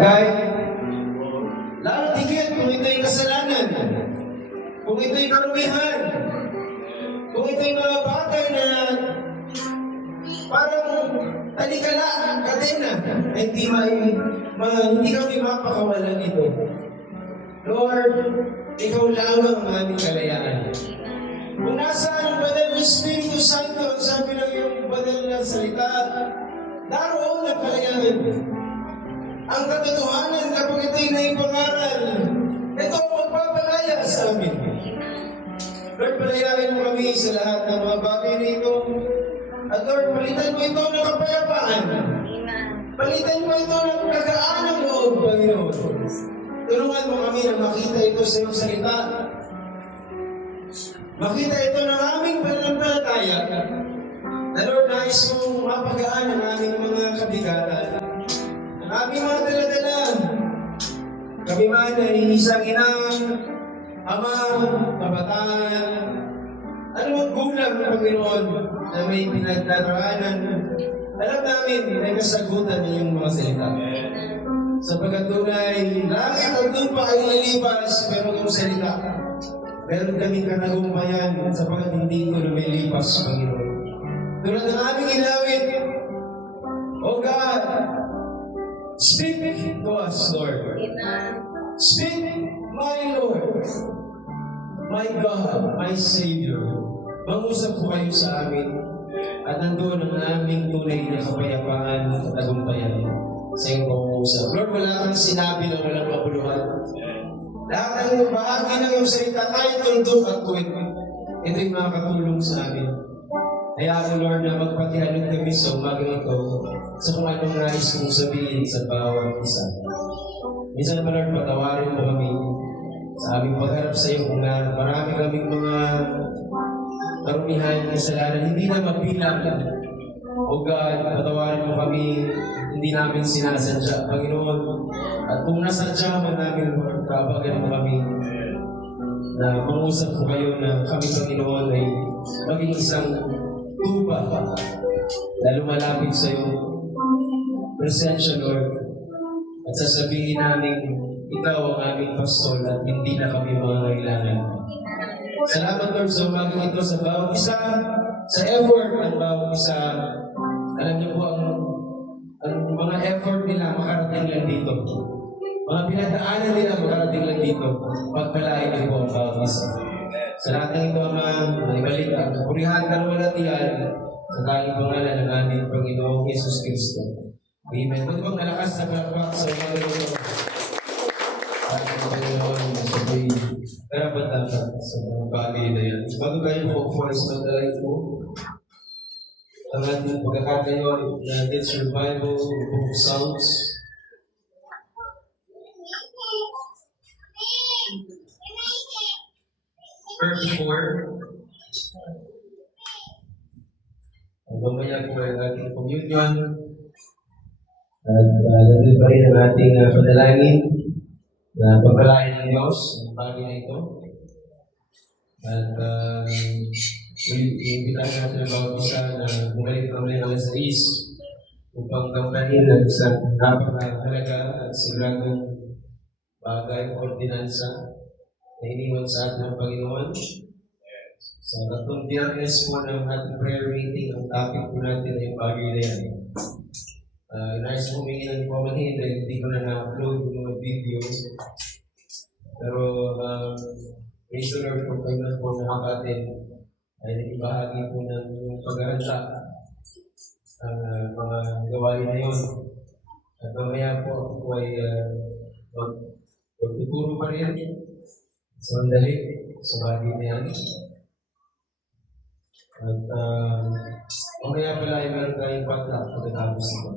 Kahit lalo tigit kung ito'y kasalanan, kung ito'y karumihan, kung ito'y mga bagay na parang talikala, kadena, na hindi kami mapakawalan ito. Lord, ikaw lamang ang aming kalayaan. Kung nasaan ang banal ng Espiritu Santo, sabi ng iyong banal na salita, naroon ang kalayaan. Ang katotohanan kapag ito'y naipangaral, ito ang magpapalaya sa amin. Lord, palayain mo kami sa lahat ng mga bagay na ito. At Lord, palitan mo ito ng kapayapaan. Palitan mo ito ng kagaan ng loob, Panginoon. Tulungan mo kami na makita ito sa iyong salita. Makita ito ng aming pananampalataya. Na Lord, nais mong mapagaan ang aming mga kabigatan. Ang aming mga dala-dala. Kami man ay isang inang, ama, kabataan, ano mang gulang, Panginoon, na may pinagdaraanan. Alam namin, may kasagutan ng iyong mga salita. Sapagkat tunay, langit at lupa ay lilipas, pero yung salita, meron kaming katagumpayan sapagkat hindi ito lumilipas, Panginoon. Tulad ng aming inawit, O God, speak to us, Lord. Speak, my Lord, my God, my Savior. Mangusap po kayo sa amin at nandoon ang aming tunay na kapayapaan at katagumpayan sa iyong pangungusap. Lord, wala kang sinabi na walang kapuluhan. Lahat ng bahagi ng iyong salita, kahit tundok at tuwid, ito'y makakatulong sa amin. Kaya ako, Lord, na magpatihalog kami sa umagang ito sa kung anong nais kong sabihin sa bawat isa. Minsan pa, Lord, patawarin mo kami sa aming pagharap sa iyo kung na marami kaming mga karumihan, kasalanan, hindi na mabilang. O God, patawarin mo kami, hindi namin sinasadya, Panginoon. At kung nasadya man namin, kabagan mo kami na mangusap ko kayo na kami, Panginoon, ay maging isang tuba na lumalapit sa iyo. Presensya, Lord. At sasabihin namin, ikaw ang aming pastol at hindi na kami mga kailangan. Salamat, Lord, sa umagang ito sa bawat isa, sa effort ng bawat isa. Alam niyo po, ang mga effort nila makarating lang dito. Mga pinagdaanan nila makarating lang dito. Pagpalain niyo po ang bawat isa. Sa lahat ng ito, Ama, ibalik ang purihan, kalwalatian sa tanging pangalan ng aming Panginoong Yesus Kristo. Amen. Pwede bang nalakas na palakpak sa umagang ito? Ating Panginoon, sabay karapat-dapat sa mga bagay na yan. Bago tayo po for sa magdalay po, ang ating pagkakatayon na It's Your Bible, Book of Psalms. Verse 4. Ang mamaya po ay ating communion. At nandun pa rin ang ating panalangin na pagpalain ng Diyos ang bagay na ito. At iimbitahan natin ang bawat isa na bumalik namin ang alas 6 upang gampanin ang isang napakahalaga at siguradong bagay o ordinansa na iniwan sa atin ng Panginoon. Sa tatlong biyernes po ng ating prayer meeting, ang topic po natin ay bagay na yan. Nais po humingi ng pamahin dahil hindi ko na na-upload yung mga video. Pero praise the Lord kung kayo na po nakakatin ay naging bahagi po ng pag-aranta ang mga gawain na yun. At mamaya po ako ay magtuturo pa rin sa mandali sa bagay na yan. At mamaya pala ay meron tayong potluck pagkatapos ito.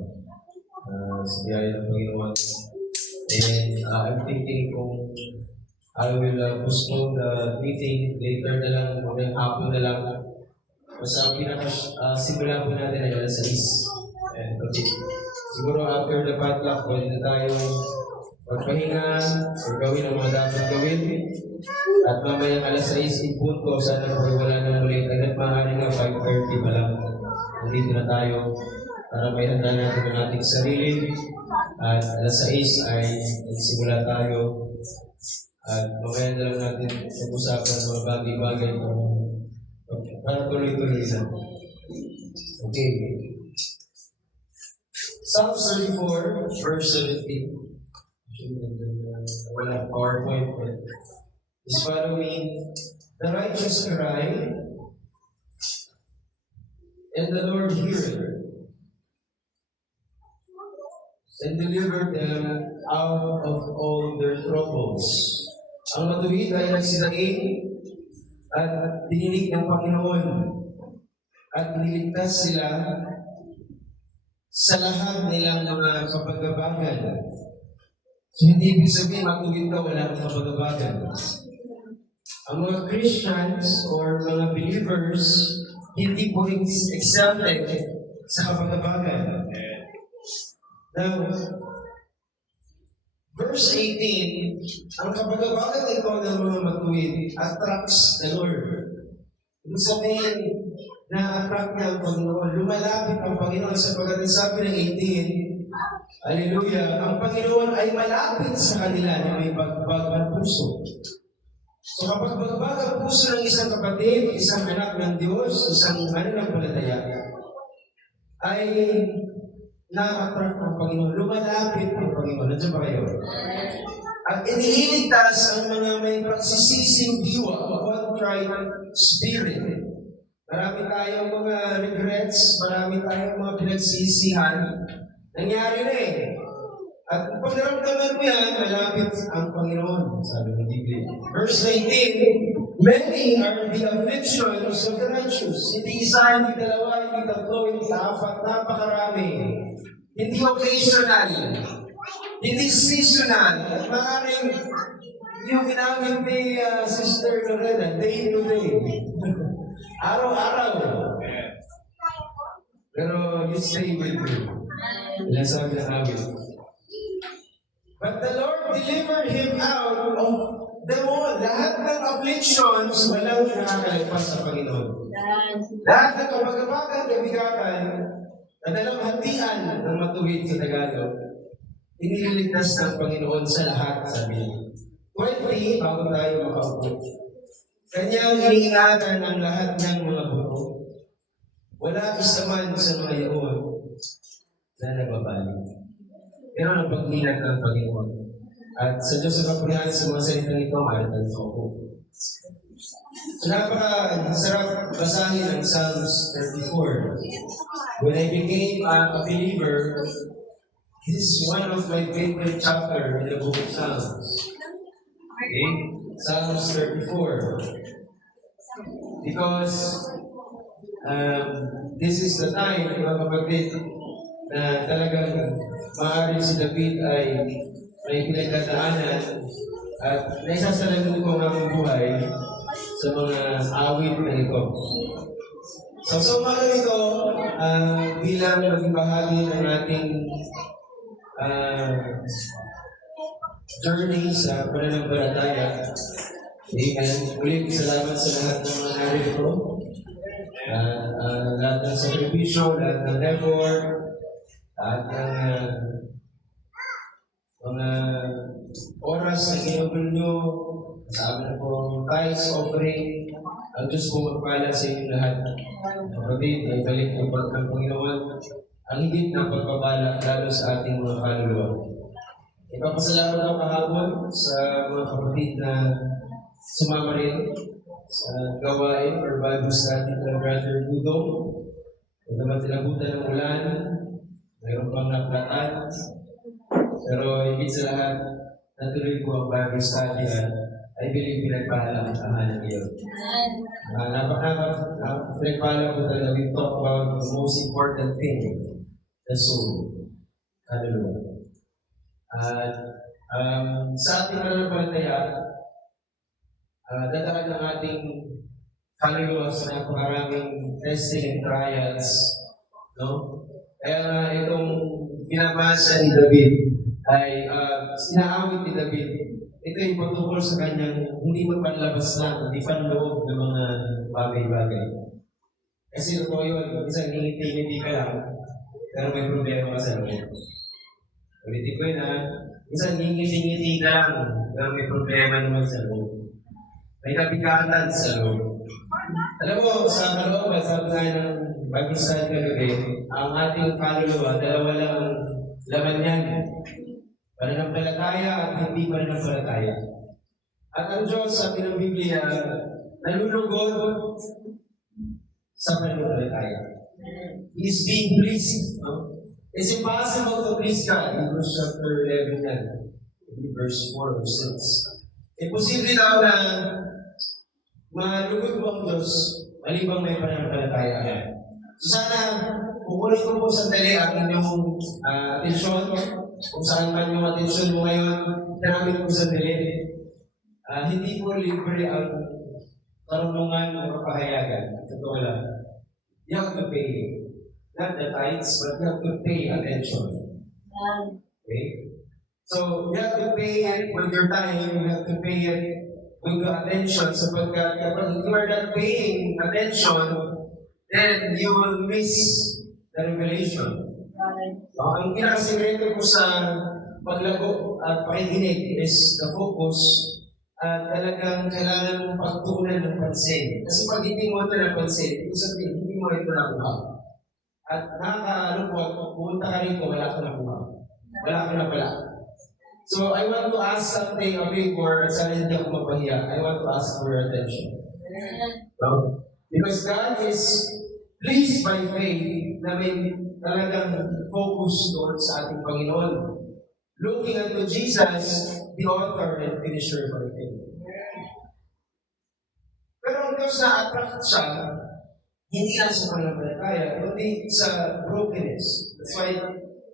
Sa biyaya ng Panginoon. And I'm thinking kung I will postpone the meeting later na lang, mamayang hapon na lang. Basta ang simula po natin ay alas 6. And okay. Siguro after the potluck, pwede na tayo magpahinga o gawin ang mga dapat gawin. At mamayang alas 6 in punto, sana po wala nang ulit. Agad maaari nga 5:30 pa lang. Nandito na tayo para may handa natin ang ating sarili At alas 6 ay nagsimula tayo. At mamaya na lang natin pag-usapan ng mga bagay-bagay para tuloy-tuloy na. Okay. Psalm 34, verse 17. Wala PowerPoint. Is following. The righteous cry, and the Lord heareth, and delivered them out of all their troubles. Ang matuwid ay nagsidaing at dininig ng Panginoon at niligtas sila sa lahat nilang mga kapagabagan. So hindi ibig sabihin matuwid ka, wala kang kapagabagan. Ang mga Christians or mga believers hindi po exempted sa kapagabagan. Now, verse 18, ang kapagabagan ito ng mga matuwid attracts the Lord. Ibig sabihin, na-attract niya ang Panginoon. Lumalapit ang Panginoon sapagkat sabi ng 18, Hallelujah, ang Panginoon ay malapit sa kanila na may bagbag ng puso. So kapag bagbag ang puso ng isang kapatid, isang anak ng Diyos, isang mananampalataya, ay na-attract ang Panginoon. Lumalapit ang Panginoon. Nandiyan ba kayo? At iniligtas ang mga may pagsisising diwa o contrite spirit. Marami tayong mga regrets, marami tayong mga pinagsisihan. Nangyari na eh. At pag naramdaman mo yan, malapit ang Panginoon, sabi ng Biblia. Verse 19, many are the afflictions of the righteous. Hindi isa, hindi dalawa, hindi tatlo, hindi apat, napakarami. Hindi occasional, hindi seasonal. At maaaring yung ginamit ni Sister Lorena, day to day. Araw-araw. Pero you stay with me. Ilan sabi na awit. But the Lord delivered him out of them all. Lahat ng afflictions, walang nakakalagpas sa Panginoon. Lahat ng kapagabagan, kabigatan, na dalamhatian ng matuwid sa Tagalog, iniligtas ng Panginoon sa lahat, sabi niya. 20, bago tayo makaupo. Kanyang iniingatan ang lahat ng mga buto. Wala isa man sa mga yaon na nababalik. Pero ang paglinag ng Panginoon. At sa Diyos sa kapurihan sa mga salitang ito, maritan sa ako. So napaka-sarap basahin ang Psalms 34. When I became a believer, this is one of my favorite chapters in the book of Psalms. Okay? Psalms 34. Because this is the time, mga kapatid, na talagang maaari si David ay may pinagdadaanan at naisasalamin ko ang aking buhay sa mga awit na ito. So, umaga ito, bilang maging bahagi ng ating journey sa pananampalataya. Amen. Ulit, salamat sa lahat ng mga narito. Lahat ng sakripisyo, lahat ng effort, lahat ng mga oras na ginugol nyo, sabi na po, tithes, offering, ang Diyos po magpala sa inyong lahat. Kapatid, ay balik ng Panginoon, ang higit na pagpapala lalo sa ating mga kaluluwa. Ipapasalamat ako kahapon sa mga kapatid na sumama rin sa gawain or Bible study ng Brother Budong. Kung naman tinabutan ng ulan, mayroon pang naplatan. Pero higit sa lahat, natuloy po ang Bible study at I believe pinagpahala ang tahanan ngayon. Pinagpahala po talaga, we talk about the most important thing, the soul. Hallelujah. At sa ating pananampalataya, dadaan ng ating kaluluwa sa napakaraming testing and trials. No? Kaya nga itong binabasa ni David ay sinaawit ni David. Ito ay patungkol sa kanyang hindi magpanlabas lang, hindi panloob ng mga bagay-bagay. Kasi totoo yun, isang hindi ka lang, pero may problema ka sa loob. Ulitin ko yun ha. Minsan ngingiti-ngiti ka lang na may problema naman sa loob. May kabigatan sa loob. Alam mo, sa kalooban, sabi tayo ng Bible study kagabi, ang ating kaluluwa, dalawa lang ang laman niyan. Pananampalataya at hindi pananampalataya. At ang Diyos, sabi ng Biblia, nalulugod sa pananampalataya. He is being pleased. No? It's impossible to please God. In verse chapter 11 yan. In verse 4 or 6. Imposible daw na malugod mo ang Diyos malibang may pananampalataya ka. So sana, kukunin ko po sandali ang inyong atensyon. Kung saan man yung atensyon mo ngayon, namin po sandali. Hindi po libre ang karunungan o kapahayagan. Totoo lang. You have to pay. Not the tithes, but you have to pay attention. Okay? So, you have to pay it with your time, you have to pay it with your attention, sapagkat kapag you are not paying attention, then you will miss the revelation. Ang pinakasikreto po sa paglago at pakikinig is the focus at talagang kailangan mong pagtuunan ng pansin. Kasi pag hindi mo ito napansin, ibig sabihin, hindi mo ito nakuha. At nakakalungkot, pumunta ka rito, wala ka nakuha. Wala ka na pala. So, I want to ask something, a favor, at sana hindi ako mapahiya. I want to ask for your attention. No? Because God is pleased by faith na may talagang focus doon sa ating Panginoon. Looking unto Jesus, the author and finisher of our faith. Pero ang Diyos na-attract siya, hindi lang sa pananampalataya, kundi sa brokenness. That's why,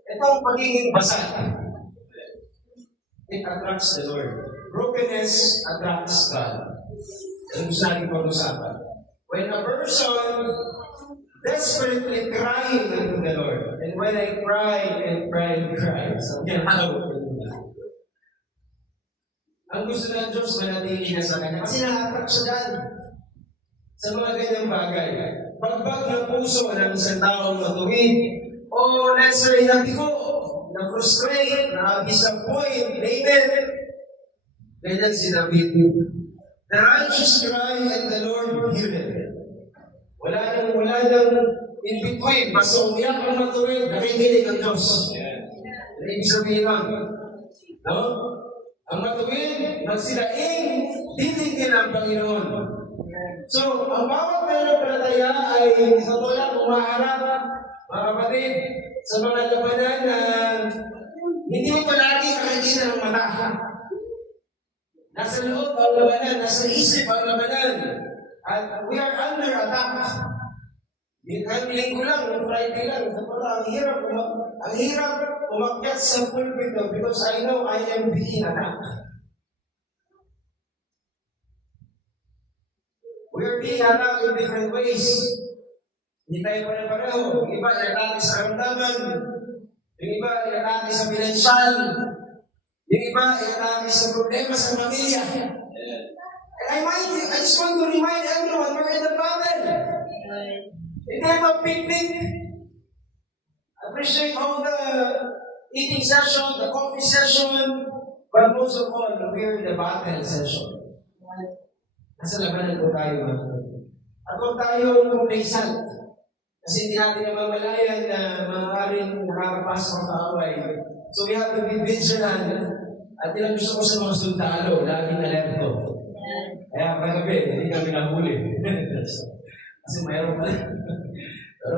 itong pagiging basag, it attracts the Lord. Brokenness attracts God. Ang gusto natin pag-usapan. When a person desperately crying unto the Lord, and when I cry and cry and cry, so yan, ang gusto ng Diyos, manatili na sa Kanya. Kasi na-attract siya dyan sa mga ganyang bagay. Pagbag ng puso ng isang taong matuwid, o let's say, nabigo, na-frustrate, na-disappoint, amen. Ganyan si David. The righteous cry and the Lord heard it. Wala nang in between. Basta umiyak ang matuwid, nakikinig ang Diyos. Ibig sabihin lang, no? Ang matuwid, magsilaing, diligin ang Panginoon. So, ang bawat pananampalataya ay sa tulad umaharap, mga kapatid, sa mga labanan na hindi mo palagi nakikita ng mata. Nasa loob ang labanan, nasa isip ang labanan. At we are under attack. Ang linggo lang, Friday lang, ang hirap umakyat sa pulpit because I know I am being attacked. We are being attacked in different ways. Hindi tayo pare-pareho. Yung iba, inatake sa karamdaman. Yung iba, inatake sa pinansyal. Yung iba, inatake sa problema sa pamilya. And I just want to remind everyone, we're in the battle. Hindi ito picnic. Appreciate all the eating session, the coffee session, but most of all, we're in the battle session. Nasa labanan po tayo, mga kapatid. At kung tayo complacent, kasi hindi natin namamalayan na maaaring nakakapasok sa away. So we have to be vigilant. At yun ang gusto ko sa mga sundalo, laging alerto. Kaya kagabi, hindi kami nahuli. Kasi mayroon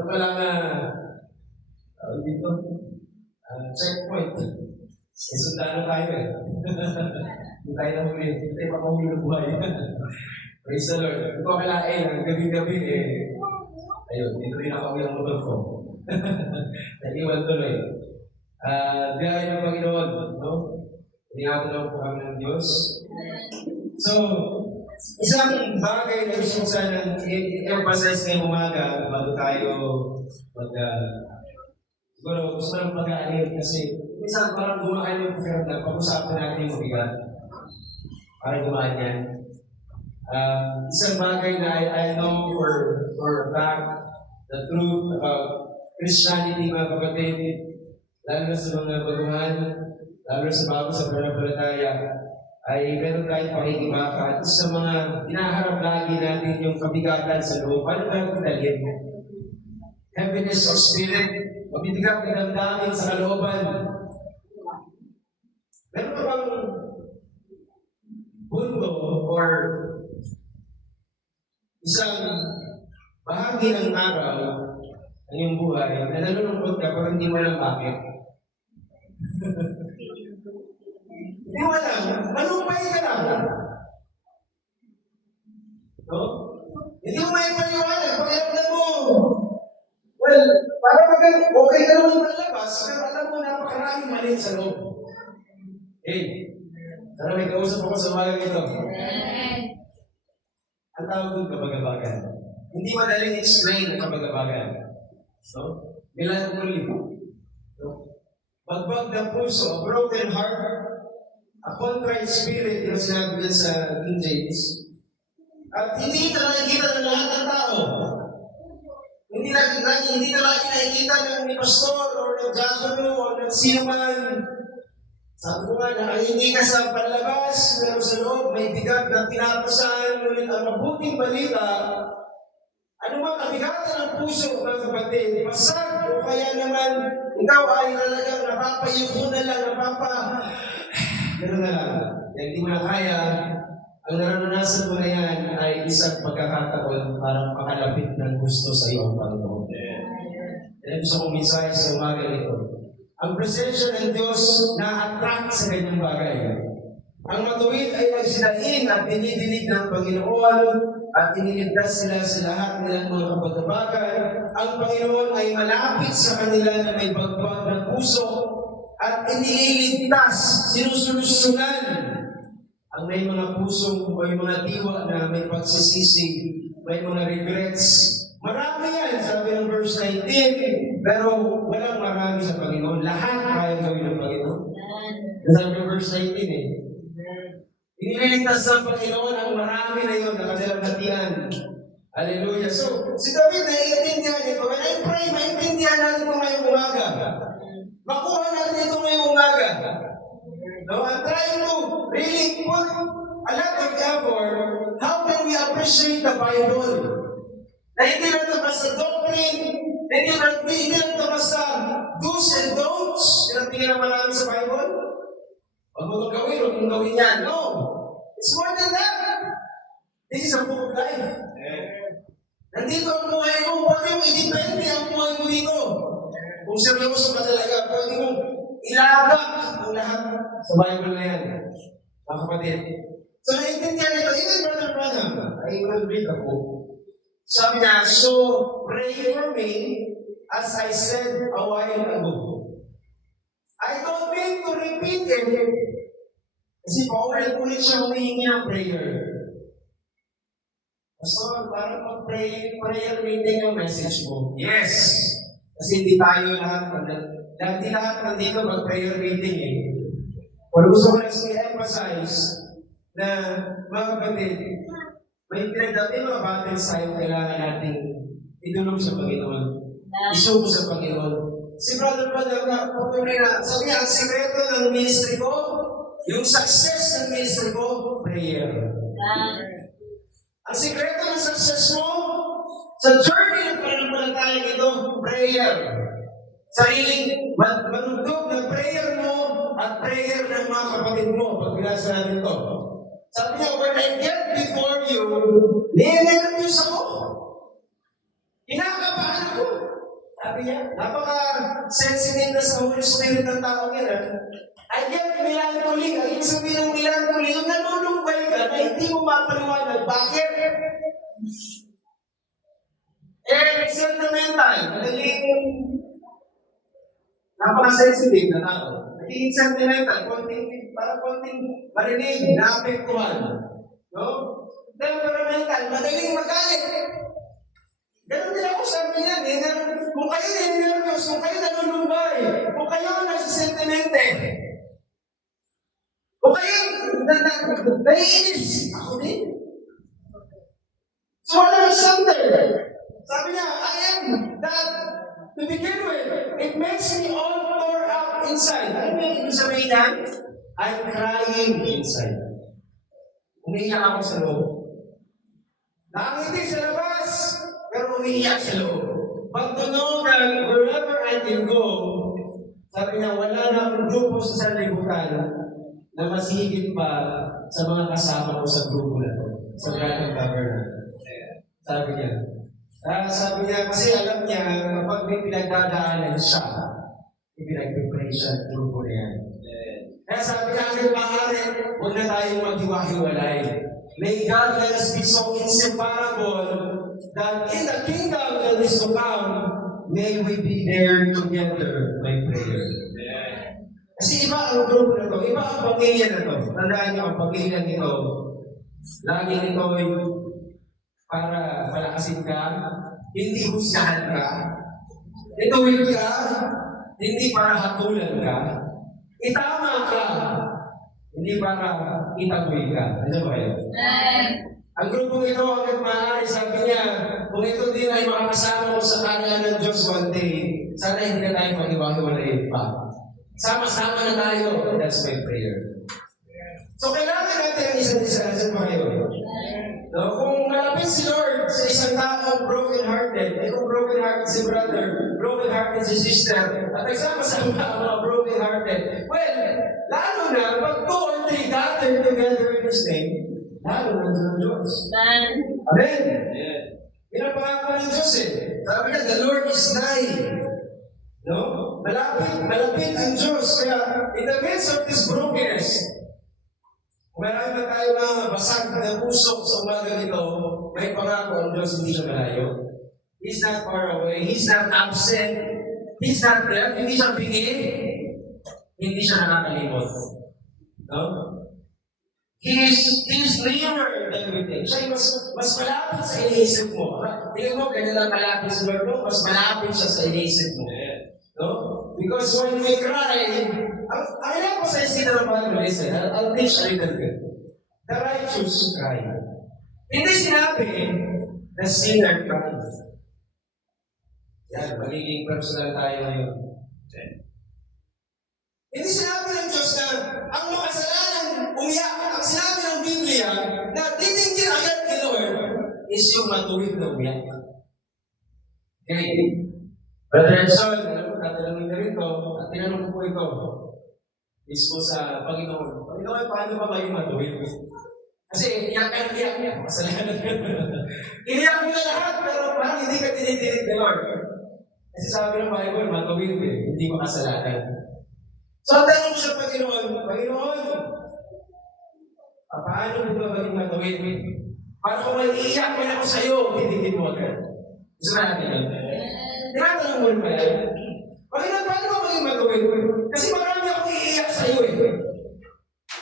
pala na dito, checkpoint. May sundalo tayo eh. Hindi tayo nahuli. Hindi tayo makahuli ng buhay. Praise the Lord. Ito ko kalain, ang gabi-gabi eh. Ayun, dito rin ako ng motor ko. Nag-iwan tuloy. Biyahe ng Panginoon, no? Inihapon lang po kami ng Diyos. So, isang bagay na gusto ko sana i-emphasize ngayong umaga bago tayo siguro gusto lang pag-aalib kasi minsan parang gumaan yung pakiramdam, pag-usapan natin yung mabigat. Parang gumaan yan. Isang bagay na I know for a fact, the truth about Christianity, mga kapatid, lalo na sa mga baguhan, lalo na sa bago sa pananampalataya, ay meron tayong pakikibaka. At sa mga hinaharap lagi natin yung kabigatan sa loob, paano tayo dalhin? Heaviness of spirit, mabibigat na damdamin sa kalooban. Meron ka bang punto or isang bahagi ng araw ng iyong buhay na nalulungkot ka pero hindi mo alam bakit? Hindi mo alam. Malumpay ka lang. No? Hindi mo may paliwanag. Pakiramdam mo. Well, para okay ka naman malabas, pero alam mo napakaraming mali sa loob. Sana may kausap ako sa umaga ito. Ang tawag doon kabagabagan. Hindi madaling explain ang kabagabagan. So, melancholy. So, bagbag ng puso, a broken heart, a contrite spirit, yung sinabi din sa King James. At hindi ito nakikita ng lahat ng tao. Hindi na lagi nakikita ng ni pastor o ng diakono o ng sino man. Sabi ko nga, nakahindi ka sa panlabas, pero sa loob, may bigat na tinapasahan, ngunit ang mabuting balita, ano ba kabigatan ng puso, mga kapatid, pasag, o kaya naman, ikaw ay talagang napapayuko na lang, gano'n na lang. Hindi mo na kaya, ang naranasan mo na yan ay isang pagkakataon para makalapit ng gusto sa iyo ang Panginoon. Kaya gusto kong mensahe sa umaga nito. Ang presensya ng Diyos na-attract sa ganyang bagay. Ang matuwid ay nagsidain at dinidinig ng Panginoon at iniligtas sila sa lahat nilang mga kapag-abagan. Ang Panginoon ay malapit sa kanila na may bagbag ng puso at iniligtas, sinusolusyonan ang may mga puso o may mga diwa na may pagsisisi, may mga regrets. Marami yan, sabi ng verse 19, pero walang marami sa Panginoon. Lahat kaya gawin ng Panginoon. Sabi ng verse 19 Iniligtas ng Panginoon ang marami na yun na kanilang hatian. Hallelujah. So, si David naiintindihan ito. When I pray, maintindihan natin ito ngayong umaga. Makuha natin ito ngayong umaga. No, I'm trying to really put a lot of effort. How can we appreciate the Bible? Na hindi lang ito basta doctrine, hindi lang ito basta do's and don'ts, tinatingin naman namin sa Bible. Huwag mo itong gawin, huwag mong gawin yan. No! It's more than that. This is a book of life. Nandito ang buhay mo, pwede mo i-depende ang buhay mo dito. Kung seryoso ka talaga, pwede mo ilagak ang lahat sa Bible na yan. Mga kapatid. So, naintindihan ito, even Brother Branham, I will read a book. Sabi niya, so pray for me as I said a while ago. I don't mean to repeat it. Kasi paulit-ulit siya humihingi ng prayer. Pastor, parang mag-prayer meeting yung message mo. Yes! Kasi hindi tayo lahat nandito mag-prayer meeting eh. Pero gusto ko lang i-emphasize na mga kapatid, may mga battles tayo kailangan natin idulog sa Panginoon. Isuko sa Panginoon. Si Brother sabi niya, ang sikreto ng ministry ko, yung success ng ministry ko, prayer. Ang sikreto ng success mo, sa journey ng pananampalataya ito, prayer. Sariling manugtog ng prayer mo at prayer ng mga kapatid mo. Pag binasa natin ito. Sabi niya, when I get before you, niya-nervous ako. Kinakabahan ako. Sabi niya, napaka-sensitive na sa Holy Spirit ng tao yan. I get melancholy. Ang ibig sabihin ng melancholy, yung nalulumbay ka na hindi mo mapaliwanag. Bakit? Sentimental. Napaka-sensitive na tao. Nagiging sentimental, para konting marinig, naapektuhan. No? Temperamental, madaling magalit. Ganun din ako sabi niyan eh. Kung kayo nervous, kung kayo nalulumbay, kung kayo nagsisentimente, kung kayo naiinis, ako din. So, wala Sabi niya, I am that To begin with, it makes me all tore up inside. Ano yung ibig sabihin na? I'm crying inside. Umiiyak ako sa loob. Nakangiti sa labas, pero umiiyak sa loob. But to know that wherever I can go, sabi niya, wala na akong grupo sa sanlibutan na mas higit pa sa mga kasama ko sa grupo na to, sa Grand Governor. Sabi niya. Sabi niya, kasi alam niya, kapag may pinagdadaanan siya, ipinag-pray siya ng grupo na yan. Kaya sabi niya, hanggang maaari, huwag na tayong maghiwa-hiwalay. May God let us be so inseparable that in the kingdom that is to come, may we be there together by prayer. Kasi iba ang grupo na to, iba ang pamilya na to. Tandaan niyo ang pamilya nito. Lagi nito ay para palakasin ka, hindi husgahan ka, ituwid ka, hindi para hatulan ka, itama ka, hindi para itagoy ka. Ano ba yun? Ang grupong ito, hanggang maaari, sabi niya, kung ito din ay makakasama ko sa kanila ng Diyos one day, sana hindi na tayo mag-iwahiwalay pa. Sama-sama na tayo. That's my prayer. So, kailangan natin ang isa't isa. Nasaan ba kayo? No, kung malapit si Lord sa isang taong broken-hearted, kung broken-hearted si brother, broken-hearted si sister, at nagsama-sama ang mga broken-hearted, well, lalo na, pag 2 or 3 gather together in His name, lalo na ng Diyos. Amen? Yan ang pangako ng Diyos eh. Sabi niya, the Lord is nigh. No? Malapit ang Diyos. Kaya, in the midst of this brokenness, marami na tayo mga basag na puso sa umaga nito, may pangako ang Diyos, hindi siya malayo. He's not far away. He's not absent. He's not deaf. Hindi siya bingin. Hindi siya nakakalimot. No? He's nearer than we think. Siya mas malapit sa iniisip mo. Tingnan mo, ganyan lang malapit sa Lord mo, mas malapit siya sa iniisip mo. No? Because when we cry, ang ilang po sa isita ng Bible, listen, I'll teach a little bit. The righteous cry. Hindi sinabi, the sinner cries. Yan, magiging personal tayo ngayon. Hindi sinabi ng Diyos na ang makasalanan umiyak. Ang sinabi ng Biblia na titingin agad ni Lord is yung matuwid na umiyak. Okay. Brother Edson, tatanungin na rin to, at tinanong ko ito, mismo sa Panginoon. Panginoon, paano ba maging matuwid? Kasi iyak ka iyak niya, masalanan ka. Iniyak mo na lahat, pero parang hindi ka tinitinid ni Lord. Kasi sabi ng Bible, matuwid hindi makasalanan. So, ang tanong ko sa Panginoon, paano mo ba maging matuwid? Para kung may iiyak man ako sa'yo, tititin mo agad. Gusto natin yun. Tinatanong mo rin ba yan? Panginoon, paano mo maging matuwid? Kasi marami akong iiyak sa'yo eh.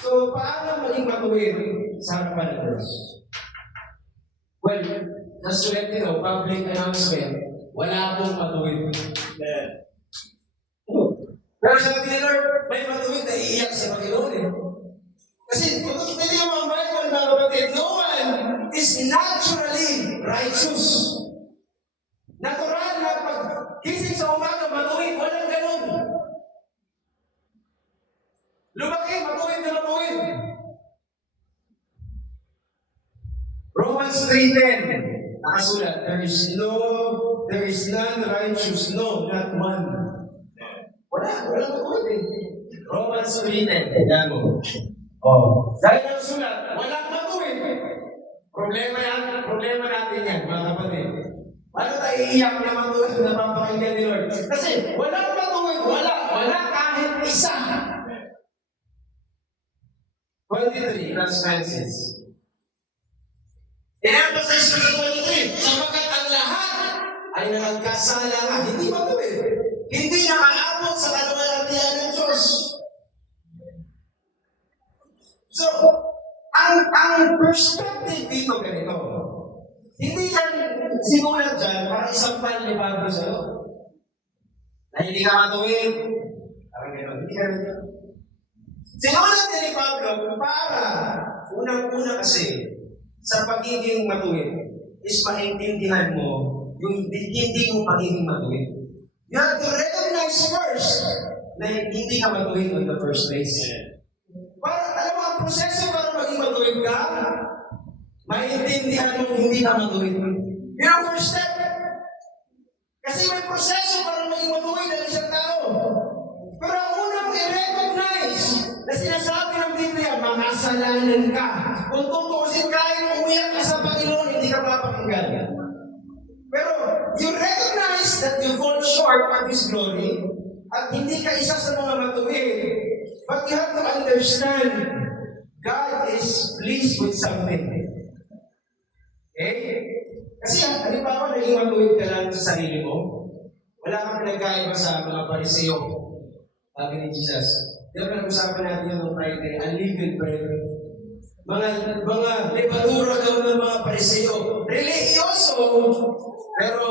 So, paano maging matuwid sa harapan ng Diyos? Well, just to let you know, public announcement, wala akong matuwid. Pero sabi ni Lord, may matuwid na iiyak sa Panginoon eh. Kasi kung hindi mo ang Bible, mga kapatid, no one is naturally righteous. Natural na pag gising sa umaga, matuwid, walang ganun. Lumaki, matuwid na matuwid. Romans 3:10, nakasulat, there is none righteous, no, not one. Wala matuwid eh. Romans 3:10, yan mo. Dahil ang sulat, walang matuwid. Problema natin yan, mga kapatid. Paano tayo iiyak na matuwid na papakinggan ni Lord? Kasi walang matuwid, wala kahit isa. 23, that's Francis. I-emphasize ko sa 23, sapagkat ang lahat ay nagkasala nga, hindi matuwid. Hindi nakaabot sa kaluwalhatian ng Diyos. So, ang perspective dito ganito. Hindi yan sinulat dyan para isang panlibado sa'yo. Na hindi ka matuwid. Parang gano'n, hindi ka rin. Sinulat ni Pablo para, unang-una kasi, sa pagiging matuwid, is maintindihan mo yung hindi mo pagiging matuwid. You have to recognize first na hindi ka matuwid in the first place. Para, alam mo, ang proseso para maging matuwid ka, maintindihan mo hindi ka matuwid. Yun ang first step. Kasi may proseso para maging matuwid ang isang tao. Pero ang unang i-recognize na sinasabi ng Biblia, makasalanan ka. Kung tutusin kahit umiyak ka sa Panginoon, hindi ka papakinggan. Pero you recognize that you fall short of His glory at hindi ka isa sa mga matuwid. But you have to understand, God is pleased with something. Okay? Kasi halimbawa, naging matuwid ka lang sa sarili mo. Wala kang pinagkaiba sa mga Pariseo. Sabi ni Jesus. Di ba nag-usapan natin yun noong Friday, unleavened bread. Mga lebadura daw ng mga Pariseo. Religyoso! Pero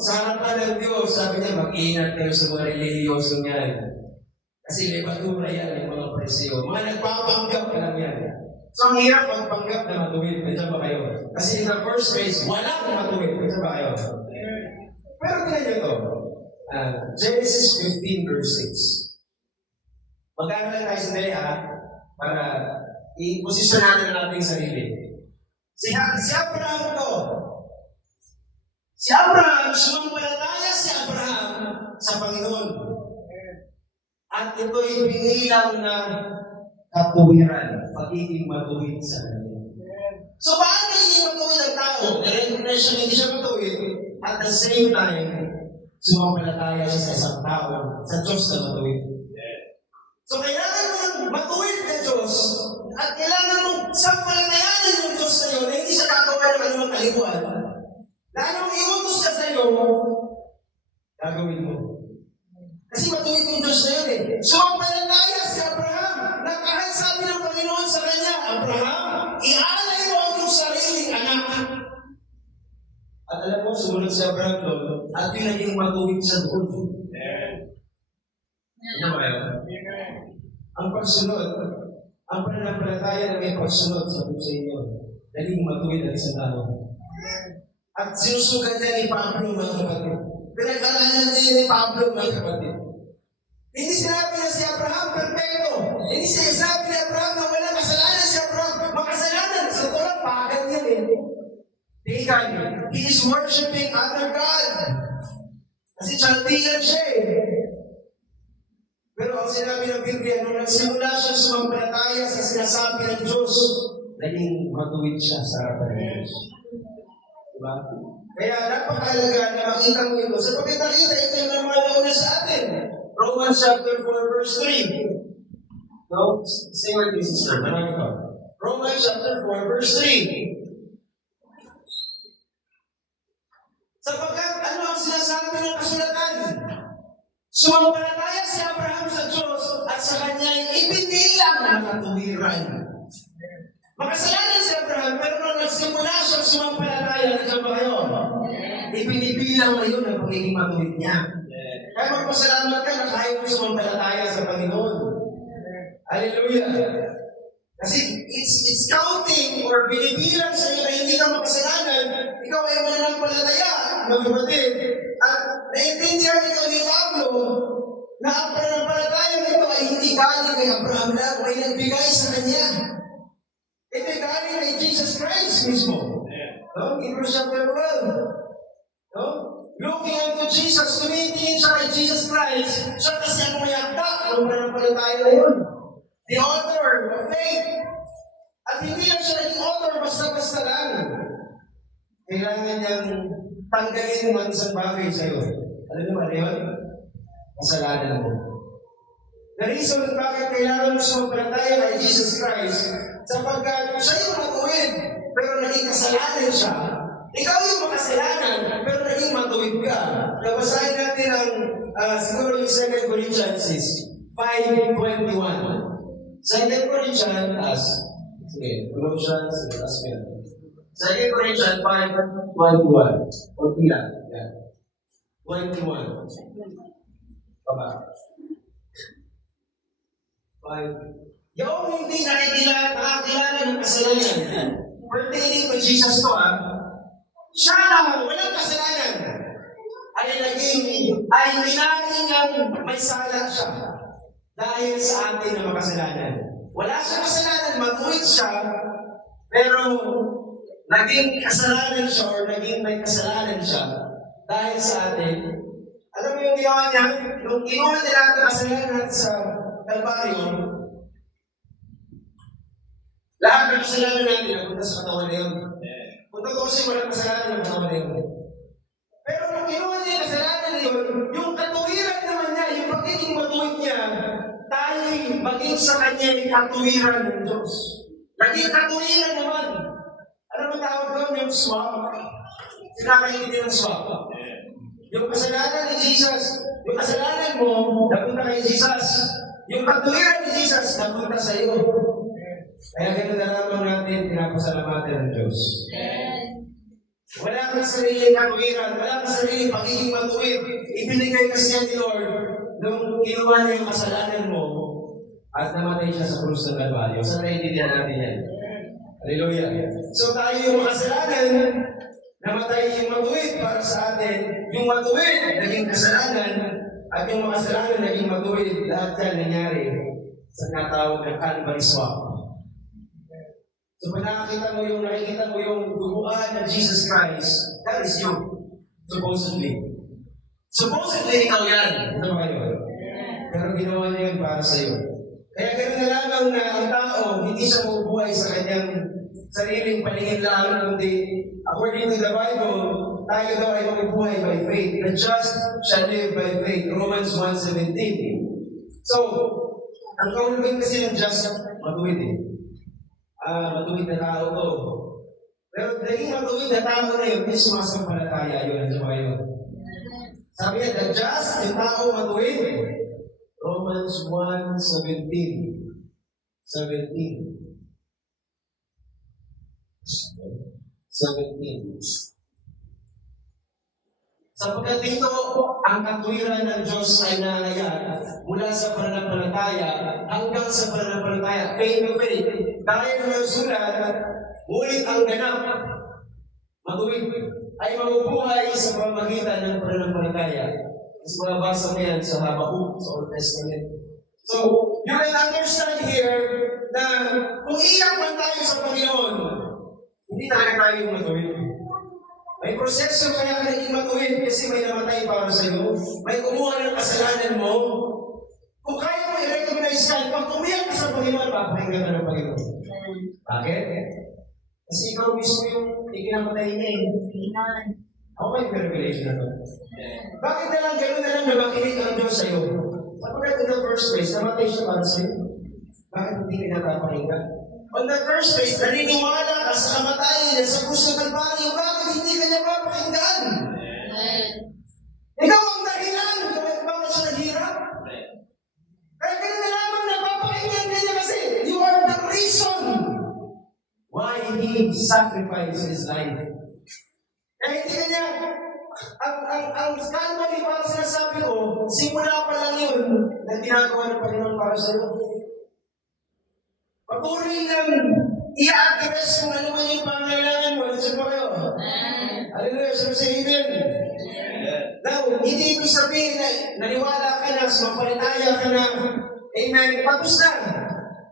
sa harapan ng Diyos, sabi niya, mag-iingat kayo sa mga religyoso niyan. Kasi lebadura yan ng mga Pariseo. Mga nagpapanggap ka lang yan. So ang hirap magpanggap na matuwid. Nandiyan ba kayo? Kasi in the first place, walang matuwid. Nandiyan ba kayo? Pero tingnan niyo ito. Genesis 15 verse 6. Magkano lang tayo sandali para i-posisyon natin ang ating sarili. Si Abraham to. Si Abraham, sumampalataya si Abraham sa Panginoon. At ito'y binilang na katuwiran, pagiging matuwid sa kanya. So, paano nagiging matuwid ang tao? Na-recognize siya, hindi siya matuwid. At the same time, sumampalataya siya sa isang tao, sa Diyos na matuwid. So, kailangan mo ng matuwid na Diyos at kailangan mo sampalatayanan yung Diyos na yun na hindi siya gagawa ng anumang kalikuan. Na anong iutos niya sa iyo, gagawin mo. Kasi matuwid yung Diyos na yun eh. Sumampalataya si Abraham na kahit sabi ng Panginoon sa kanya, Abraham, ialay mo ang iyong sariling anak. At alam mo, sumunod si Abraham doon at yung naging matuwid sa doon. Ano ba kayo? Ang pagsunod, ang pananampalataya na may pagsunod sa inyo, naging matuwid ang isang tao. At sinusugan niya ni Pablo, mga kapatid. Pinag-aralan niya ni Pablo, mga kapatid. Hindi sinabi na si Abraham perfecto. Hindi sinabi ni Abraham na wala kasalanan si Abraham. Makasalanan sa Torah, pagan yan eh. Tingnan, he is worshiping other God. Kasi Chaldean siya eh. Pero ang sinabi ng Biblia, nung nagsimula siya sumampalataya sa sinasabi ng Diyos, naging matuwid siya sa harapan ng Diyos. Diba? Kaya napakahalaga na makita mo ito. Sa pagkita-kita, ito yung mga nauna sa atin. Romans chapter 4 verse 3. No? Stay with me, sister. Marami pa. Romans chapter 4 verse 3. Sapagkat ano ang sinasabi ng kasulatan? Sumampalataya si Abraham sa Diyos at sa kanya'y ibinilang na katuwiran. Makasalanan si Abraham, pero nung nagsimula siyang sumampalataya, nandiyan ba kayo? Ibinibilang na yun ang pagiging matuwid niya. Kaya magpasalamat ka na kaya mo sumampalataya sa Panginoon. Hallelujah! Kasi it's counting or binibilang sa iyo na hindi ka makasalanan, ikaw ay mananampalataya, mga kapatid. At naintindihan ito ni Pablo na ang pananampalataya nito ay hindi galing kay Abraham lang, ay nagbigay sa kanya. Ito ay galing kay Jesus Christ mismo. No? Hebrews chapter 12. No? Looking unto Jesus, tumitingin siya kay Jesus Christ, siya kasi ang may akda ng pananampalataya na yun. The author of faith. At hindi lang siya naging author basta-basta lang. Kailangan niyang tanggalin mo ang isang bagay sa'yo. Alam mo ano yun? Kasalanan mo. The reason bakit kailangan mo sumampalataya kay Jesus Christ, sapagkat siya yung matuwid, pero naging kasalanan siya. Ikaw yung makasalanan, pero naging matuwid ka. Nabasahin natin ang siguro yung 2 Corinthians 5:21. 2 Corinthians, sige, Colossians, sige, 2 Corinthians 5:21. Kunti lang. Yan. 21. Baba. 5. Yung hindi nakakilala ng kasalanan pertaining to Jesus to siya na walang kasalanan. ay inari niyang may sala siya dahil sa atin na makasalanan. Wala siyang kasalanan, matuwid siya, pero naging kasalanan siya or naging may kasalanan siya dahil sa atin. Alam mo yung ginawa niya? Nung kinuha niya lahat ng kasalanan natin sa Kalbaryo, lahat ng kasalanan natin napunta sa katawan na yun. Kung totoo siya, walang kasalanan ng katawan na yun. Pero nung kinuha niya yung kasalanan na yun, yung katuwiran naman niya, yung pagiging matuwid niya, tayo'y maging sa kanya yung katuwiran ng Diyos. Naging katuwiran naman. Ano mo tawag doon? Yung swap. Sinakainit ng swap. Yung kasalanan ni Jesus, yung kasalanan mo, napunta kay Jesus. Yung katuwiran ni Jesus, napunta sa iyo. Kaya ganun na lamang natin, pinapasalamatan ng Diyos. Wala kang sariling katuwiran, wala kang sariling pagiging matuwid. Ibinigay kasi yan ni Lord nung kinuha niya yung kasalanan mo at namatay siya sa krus ng Kalbaryo. Saan naiintindihan natin yan? Hallelujah. So tayo yung makasalanan, namatay yung matuwid para sa atin. Yung matuwid, naging kasalanan, at yung makasalanan, naging matuwid. Lahat yan nangyari sa natawag ng Calvary Swap. So pag nakikita mo yung duguan ng Jesus Christ, that is you. Supposedly. Supposedly, ikaw yan. Ito ba kayo? Pero ginawa niya yun para sa iyo. Kaya ganoon na lamang na ang tao, hindi siya mabubuhay sa kanyang sariling paningin lang, kundi according to the Bible, tayo daw ay mabubuhay by faith. The just shall live by faith. Romans 1:17. So, ang kaulugan kasi ng just, matuwid eh. Matuwid na tao to. Pero naging matuwid na tao na yun, may sumasampalataya yun. Ano ba yun? Sabi niya, the just, yung tao matuwid. Romans 1:17. 17. Sapagkat dito, ang katwiran ng Diyos ay nangyayari mula sa pananampalataya hanggang sa pananampalataya, faith to faith. Dahil ng sulat, ngunit ang ganap, matuwid, ay mabubuhay sa pamamagitan ng pananampalataya. Mas mabasa mo yan sa Habakkuk, sa Old Testament. So, you can understand here na kung iyak man tayo sa Panginoon, hindi talaga tayo yung matuwid. May proseso kaya ka naging matuwid kasi may namatay para sa iyo. May kumuha ng kasalanan mo. Kung kaya mo i-recognize ka, pag umiyak ka sa Panginoon, papakinggan ka ng Panginoon. Bakit? Kasi ikaw mismo yung ikinamatay niya eh. Ako may revelation na to. Bakit na lang gano'n na lang na makinig ang Diyos sa iyo? Sapagkat in the first place, namatay siya para sa iyo. Bakit hindi ka napapakinggan? On the first place, naniniwala ka sa kamatayan niya sa krus ng Kalbaryo. Bakit hindi ka niya papakinggan? Ikaw ang dahilan kung bakit siya naghirap. Kaya ganun na lamang napapakinggan ka niya kasi you are the reason why He sacrificed His life. Kaya hindi ka niya, ang Calvary para sinasabi ko, simula pa lang yun na ginagawa ng Panginoon para sa iyo. Patuloy lang i-address kung ano man yung pangailangan mo. Nandiyan pa kayo. Hallelujah. Sabi sa Amen. Now, hindi ito sabihin na naniwala ka na, sumampalataya ka na, Amen, tapos na.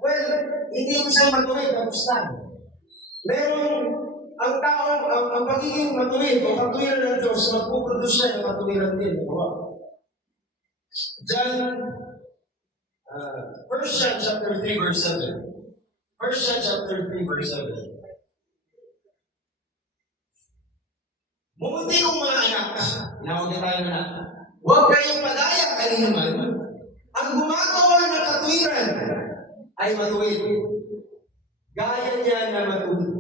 Well, hindi mo siya matuwid, tapos na. Merong, ang tao, ang pagiging matuwid o katuwiran ng Diyos, magpuproduce siya ng katuwiran din. John, 1 John chapter 3 verse 7. 1 John chapter 3 verse 7. Mabuti kong mga anak, tinawag niya tayo na, huwag kayong madaya kanino man. Ang gumagawa ng katuwiran ay matuwid. Gaya niya na matuwid.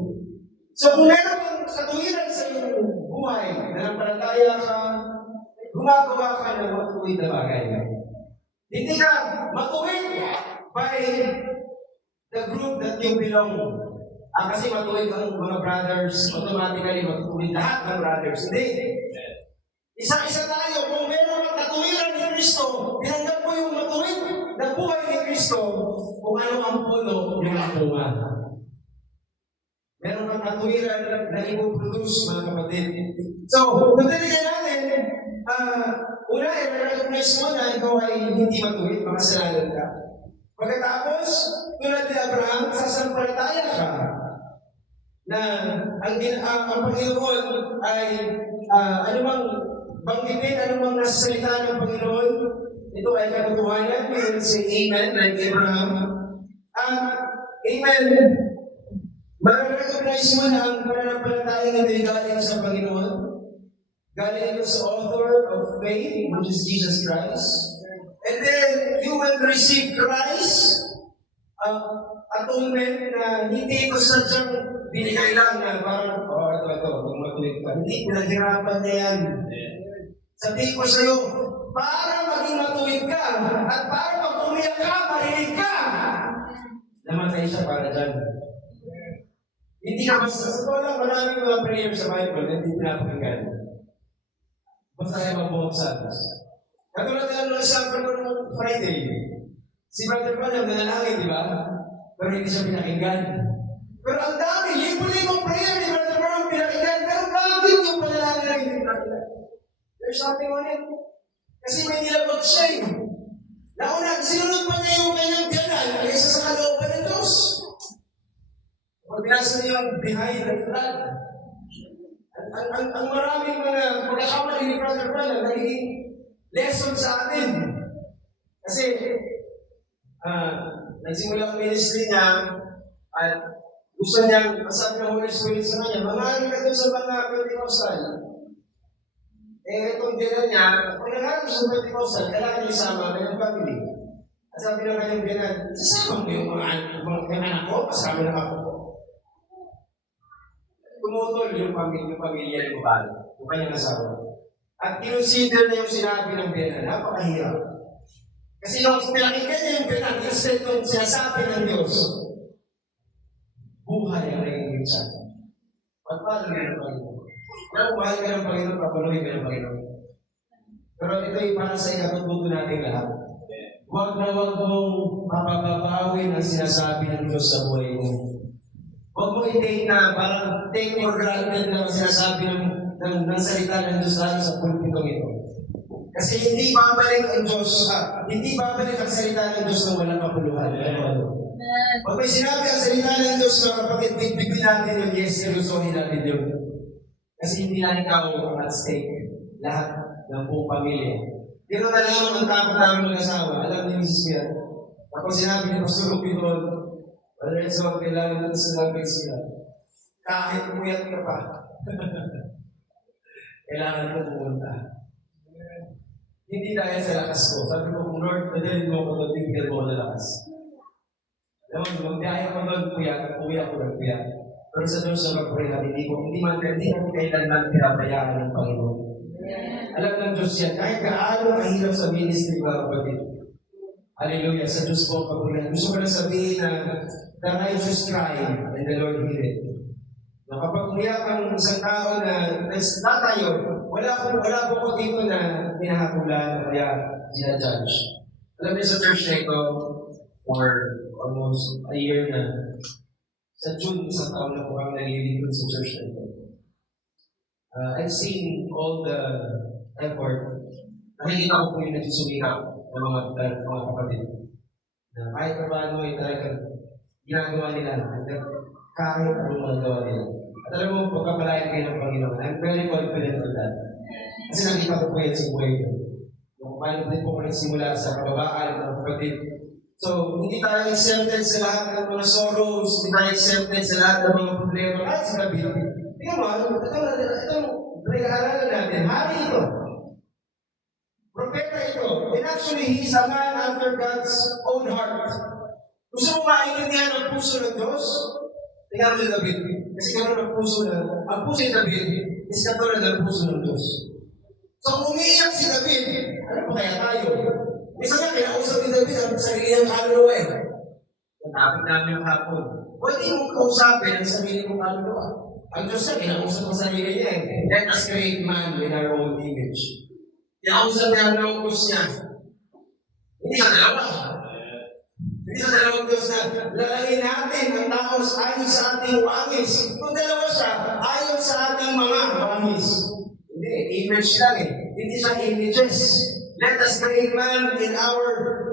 So kung meron kang katuwiran sa iyong buhay, nanampalataya ka, gumagawa ka ng matuwid na bagay. Hindi ka matuwid by the group that you belong. Kasi matuwid ang mga brothers, automatically matuwid lahat ng brothers. Hindi. Isa-isa tayo. Kung meron ang katuwiran ni Kristo, tinanggap mo yung matuwid na buhay ni Kristo, kung ano ang puno, yung bunga. Meron kang katwiran na ipoproduce, mga kapatid. So, tutuloy natin, una, i-recognize mo na ikaw ay hindi matuwid, makasalanan ka. Pagkatapos, tulad ni Abraham, sasampalataya ka na ang Panginoon ay anumang banggitin, anumang nasa salita ng Panginoon, ito ay katotohanan, yun si Amen, like Abraham. Amen. Mare-recognize mo na ang pananampalataya na ito'y galing sa Panginoon. Galing ito sa author of faith, which is Jesus Christ. And then, you will receive Christ, atonement na hindi ito sadyang binigay lang na parang, ito, kung matuwid ka. Hindi, pinaghirapan niya yan. Sabihin ko sa'yo, para maging matuwid ka, at para pag umiyak ka, marinig ka, namatay siya para dyan. Hindi ka basta, sa wala, maraming mga prayer sa Bible na hindi pinapakinggan. Basta kayo mabuhok sa atos. Katulad na lang ng example ng Friday. Si Brother Branham nanalangin, di ba? Pero hindi siya pinakinggan. Pero ang dami, libo-libong prayer ni Brother Branham pinakinggan. Pero bakit yung panalangin na hindi pinakinggan? There's something on it. Kasi may nilabag siya eh. Nauna, sinunod pa niya yung kanyang biyanan kaysa sa kalooban ng Diyos. Pag binasa niyo yung behind the flag, ang maraming mga pagkakamali ni Brother Branham nagiging lesson sa atin. Kasi, nagsimula ang ministry niya at gusto niyang masabi ng Holy Spirit sa kanya, mangaral ka doon sa mga Pentecostal. Itong biyanan niya, kung nangaral sa Pentecostal, kailangan niya isama ng family. At sabi ng kanyang biyanan, sasama mo yung mga anak ko, kasama ng ako ko. Tumutol yung pamilya ni Bubal, yung kanyang asawa. At kinonsider na yung sinabi ng biyanan, napakahirap. Kasi nung pinakinggan niya yung biyanan, instead nung sinasabi ng Diyos, buhay ang naging siya. Pagpalo niya ng Panginoon. Kung mahal ka ng Panginoon, papaluhin ka ng Panginoon. Pero ito ay para sa ikatututo natin lahat. Huwag na huwag mong mapapabawin ang sinasabi ng Diyos sa buhay mo. Huwag mo i-take na parang take for granted na sinasabi ng salita ng Diyos lalo sa pulpitong ito. Kasi hindi babalik ang Diyos, hindi babalik ang salita ng Diyos na walang kapuluhan. Pag may sinabi ang salita ng Diyos na kapatid, bigyan natin yung yes, seryosohin natin yun. Kasi hindi lang ikaw ang at stake, lahat ng buong pamilya. Dito na lang ang takot namin mag-asawa, alam ni Mrs. Mia. Tapos sinabi ni Pastor Lupitol, wala rin sa kailangan natin sa language sila. Kahit umuyat ka pa, kailangan mo pumunta. Hindi dahil sa lakas ko. Sabi ko, kung Lord, madalin mo ako doon, bigyan mo na lakas. Alam mo, magbiyahe ko doon, umiyak ko doon, umiyak. Pero sa Diyos na magpurihan, hindi natin kailanman pinabayaan ng Panginoon. Alam ng Diyos yan, kahit kaano kahirap sa ministry, mga kapatid. Hallelujah, sa Diyos po pagpurihan. Gusto ko na sabihin na the righteous cry and the Lord hear it. Kapag umiyak ang isang tao na tayo, wala po ko dito na pinahakulan o kaya ginajudge. Alam niyo sa church na ito, for almost a year na, sa June, isang taon na po kami nalilingkod sa church na ito. I've seen all the effort. Nakikita ko po yung nagsusumikap ng mga kapatid. Na kahit pa paano ay talagang ginagawa nila. Kahit anong magagawa nila. At alam mo, pagkapalayan kayo ng Panginoon, I'm very confident on that. Kasi nakita ko po yan sa buhay ko. Kung paano din po ko nagsimula sa kababaan ng mga kapatid. So, hindi tayo exempted sa lahat ng mga sorrows, hindi tayo exempted sa lahat ng mga problema. Kahit sa gabi. Tingnan mo, itong pinag-aaralan natin, hari ito. Propeta ito. And actually, he is a man after God's own heart. Gusto mo maintindihan ang puso ng Diyos? Tingnan mo si David. Kasi gano'n ang puso ni David is katulad ng puso ng Diyos. So kung umiiyak si David, ano pa kaya tayo? Minsan nga, kinausap ni David ang sarili ng kaluluwa eh. Natapit namin yung hapon. Pwede mong kausapin ang sarili mong kaluluwa. Ang Diyos na, kinausap ang sarili niya eh. Let us create man in our own image. Kinausap niya ang locus niya. Hindi sa dalawa. Hindi sa dalawang Diyos na lalagay natin ang tao ayon sa ating wangis. Kung dalawa siya, ayon sa ating mga wangis. Hindi, image lang eh. Hindi siya images. Let us create man in our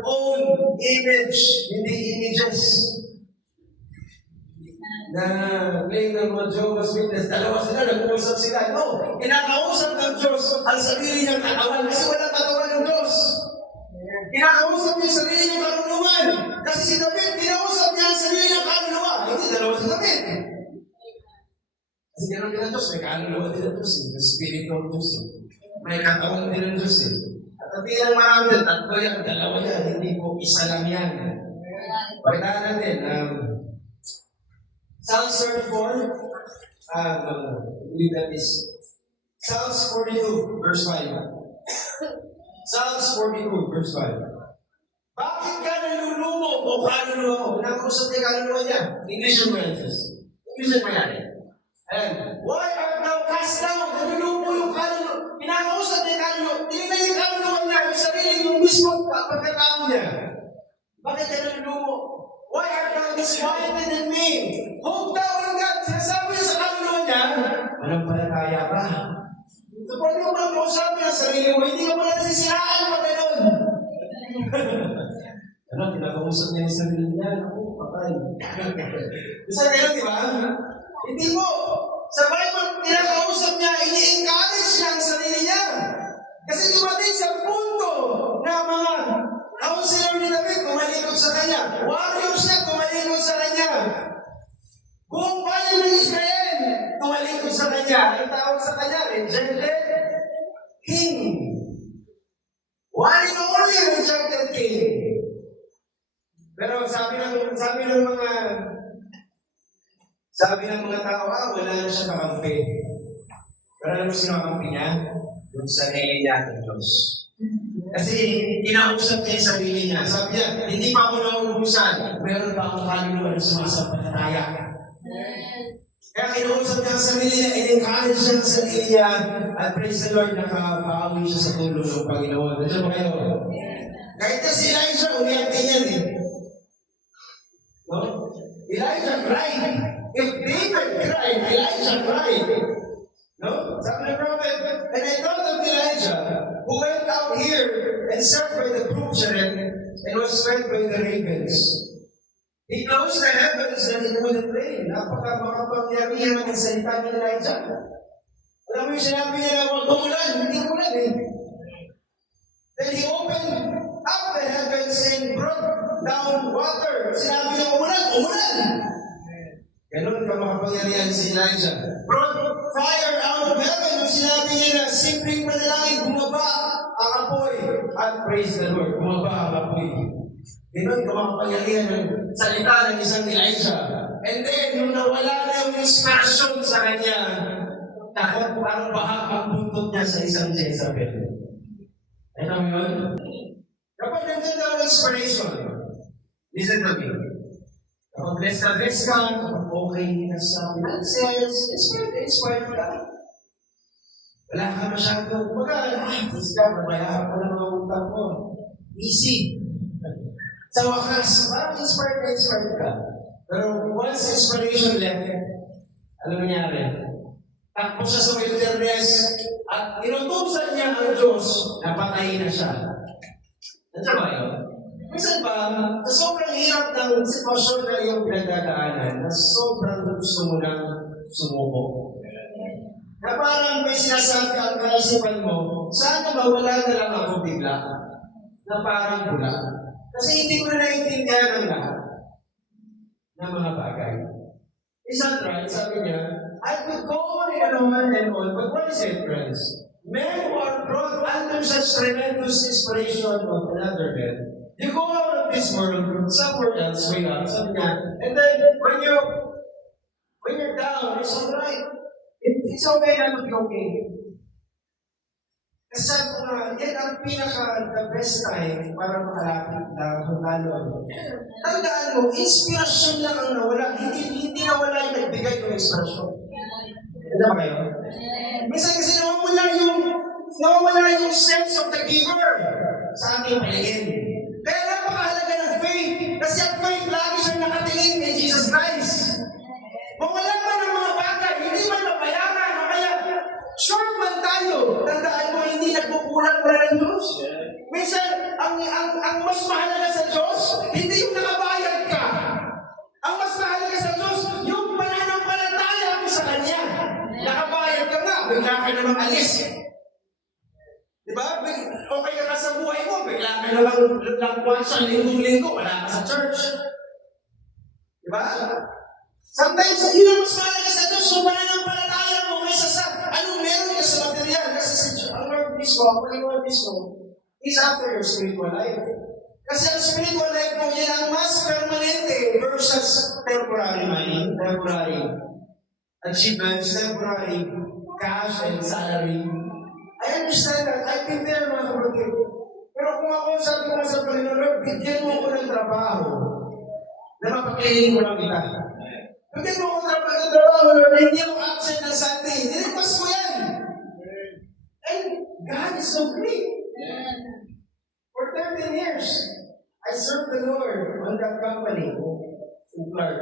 own image, hindi images. Na claim ng mga Jehovah's Witness, dalawa sila, nag-uusap sila. No, kinakausap ng Diyos ang sarili niyang katawan kasi walang katawan ng Diyos. Kinakausap niya ang sarili niyang karunungan. Kasi si David, kinausap niya ang sarili niyang kaluluwa. Hindi dalawa si David. Kasi gano'n din ang Diyos, may kaluluwa din ang Diyos. May spirito ng Diyos. May katawan din ang Diyos. At ang bilang marami, tatlo yan, dalawa yan, hindi po isa lang yan. Pagdaan natin, Psalms 34, read that is Psalms 42, verse 5. Psalms 42, verse 5. Bakit ka nalulumo o kaluluwa mo? Nakakusap niya kaluluwa niya. English and Francis. English and Francis. And why art thou cast down? Nalulumo yung kaluluwa. Pinakausap niya kaluluwa. Tinignan yung kaluluwa niya. Yung sarili yung mismo pagkatao niya. Bakit ka nalulumo? Why art thou disquieted in me? Hope thou in God. Sinasabi niya sa kaluluwa niya, walang palataya pa. So, pwede mo ba kausapin ang sarili mo? Hindi ka pala nasisiraan pa gano'n. Ano, kinakausap niya yung sarili niya. Ako, patay. Isa gano'n, di ba? Hindi mo. Sa Bible, kinakausap niya, ini-encourage niya ang sarili niya. Kasi dumating sa punto na mga counselor ni David kumalikot sa kanya. Warriors niya kumalikot sa kanya. Buong bayan ng Israel kumalikot sa kanya. Ang tawag sa kanya, rejected king. One and only rejected king. Pero sabi ng mga tao, wala na siya kakampi. Pero alam mo sino kakampi niya? Yung sarili niya ng Diyos. Kasi kinausap niya yung sarili niya. Sabi niya, hindi pa ako nauubusan. Meron pa akong kaluluwa ng sumasampalataya. Kaya kinausap niya ang sarili niya, in-encourage niya ang sarili niya, at praise the Lord, nakapaawi siya sa tulong ng Panginoon. Nandiyan ba kayo? Kahit na si Elijah, umiyak din yan eh. No? Elijah cried. If David cried, Elijah cried. No? Sabi ng prophet, and I thought of Elijah, who went out here and sat by the brook Cherith and was fed by the ravens. He closed the heavens and it wouldn't rain. Napaka-makapangyarihan ang salita ni Elijah. Alam mo yung sinabi niya na huwag umulan, hindi umulan eh. Then he opened up the heavens and brought down water. Sinabi niya umulan, umulan! Ganun ka makapangyarihan si Elijah. Brought fire out of heaven. Yung sinabi niya na simpleng panalangin, bumaba ang apoy. At praise the Lord, bumaba ang apoy. Ganun ka makapangyarihan ng salita ng isang Elijah. And then, nung nawala na yung inspiration sa kanya, takot ang bahag ang buntot niya sa isang Jezebel. Ito mo yun? Kapag nandiyan daw ang inspiration, listen to me. Kapag bless ka, kapag okay na sa finances, inspired ka. Wala ka masyado. Bless ka, mabayaran ka ng mga utang mo. Easy. Sa wakas, parang inspired ka. Pero once inspiration left, ano nangyari? Takbo siya sa wilderness at inutusan niya ang Diyos, napatay na siya. Nandiyan ba yun? Minsan ba, sa sobrang hirap ng sitwasyon na iyong pinagdadaanan, na sobrang gusto mo nang sumuko. Na parang may sinasabi ang kaisipan mo, sana mawala na lang ako bigla. Na parang bula. Kasi hindi ko na naiintindihan ang lahat ng mga bagay. Isang right, sabi niya, I could go on and on, but what is it, friends? Men who are brought under such tremendous inspiration of another man, you go out of this world, somewhere else, way out, sabi niya, and then when you're down, it's alright. It's okay not to be okay. Kasi sabi ko na, yan ang the best time para makalapit na kung lalo. Tandaan mo, inspirasyon lang ang nawala. Hindi nawala yung nagbigay ng inspirasyon. Ano ba kayo? Minsan kasi nawawala yung sense of the giver sa ating paligid. Kaya napakahalaga ng faith. Kasi ang faith lagi siyang nakatingin kay Jesus Christ. bigla ka namang alis. Di ba? Okay ka na sa buhay mo, bigla ka namang lakwan sa linggo-linggo, wala ka sa church. Di ba? Sometimes, yun ang mas mahalaga sa Diyos, yung pananampalataya mo kaysa sa anong meron ka sa material. Kasi ang Lord mismo, ang Lord mismo, is after your spiritual life. Kasi ang spiritual life mo, yan ang mas permanente versus temporary money, temporary achievements, temporary cash and salary. I understand that. I've been there, mga kapatid. Pero kung ako, sabi ko sa Panginoon, Lord, bigyan mo ako ng trabaho na mapakiling ko lang kita. Bigyan mo ako ng trabaho, Lord, na hindi ako absent ng Sunday. Nirequest ko yan. And God is so great. For 13 years, I served the Lord on that company. Clark,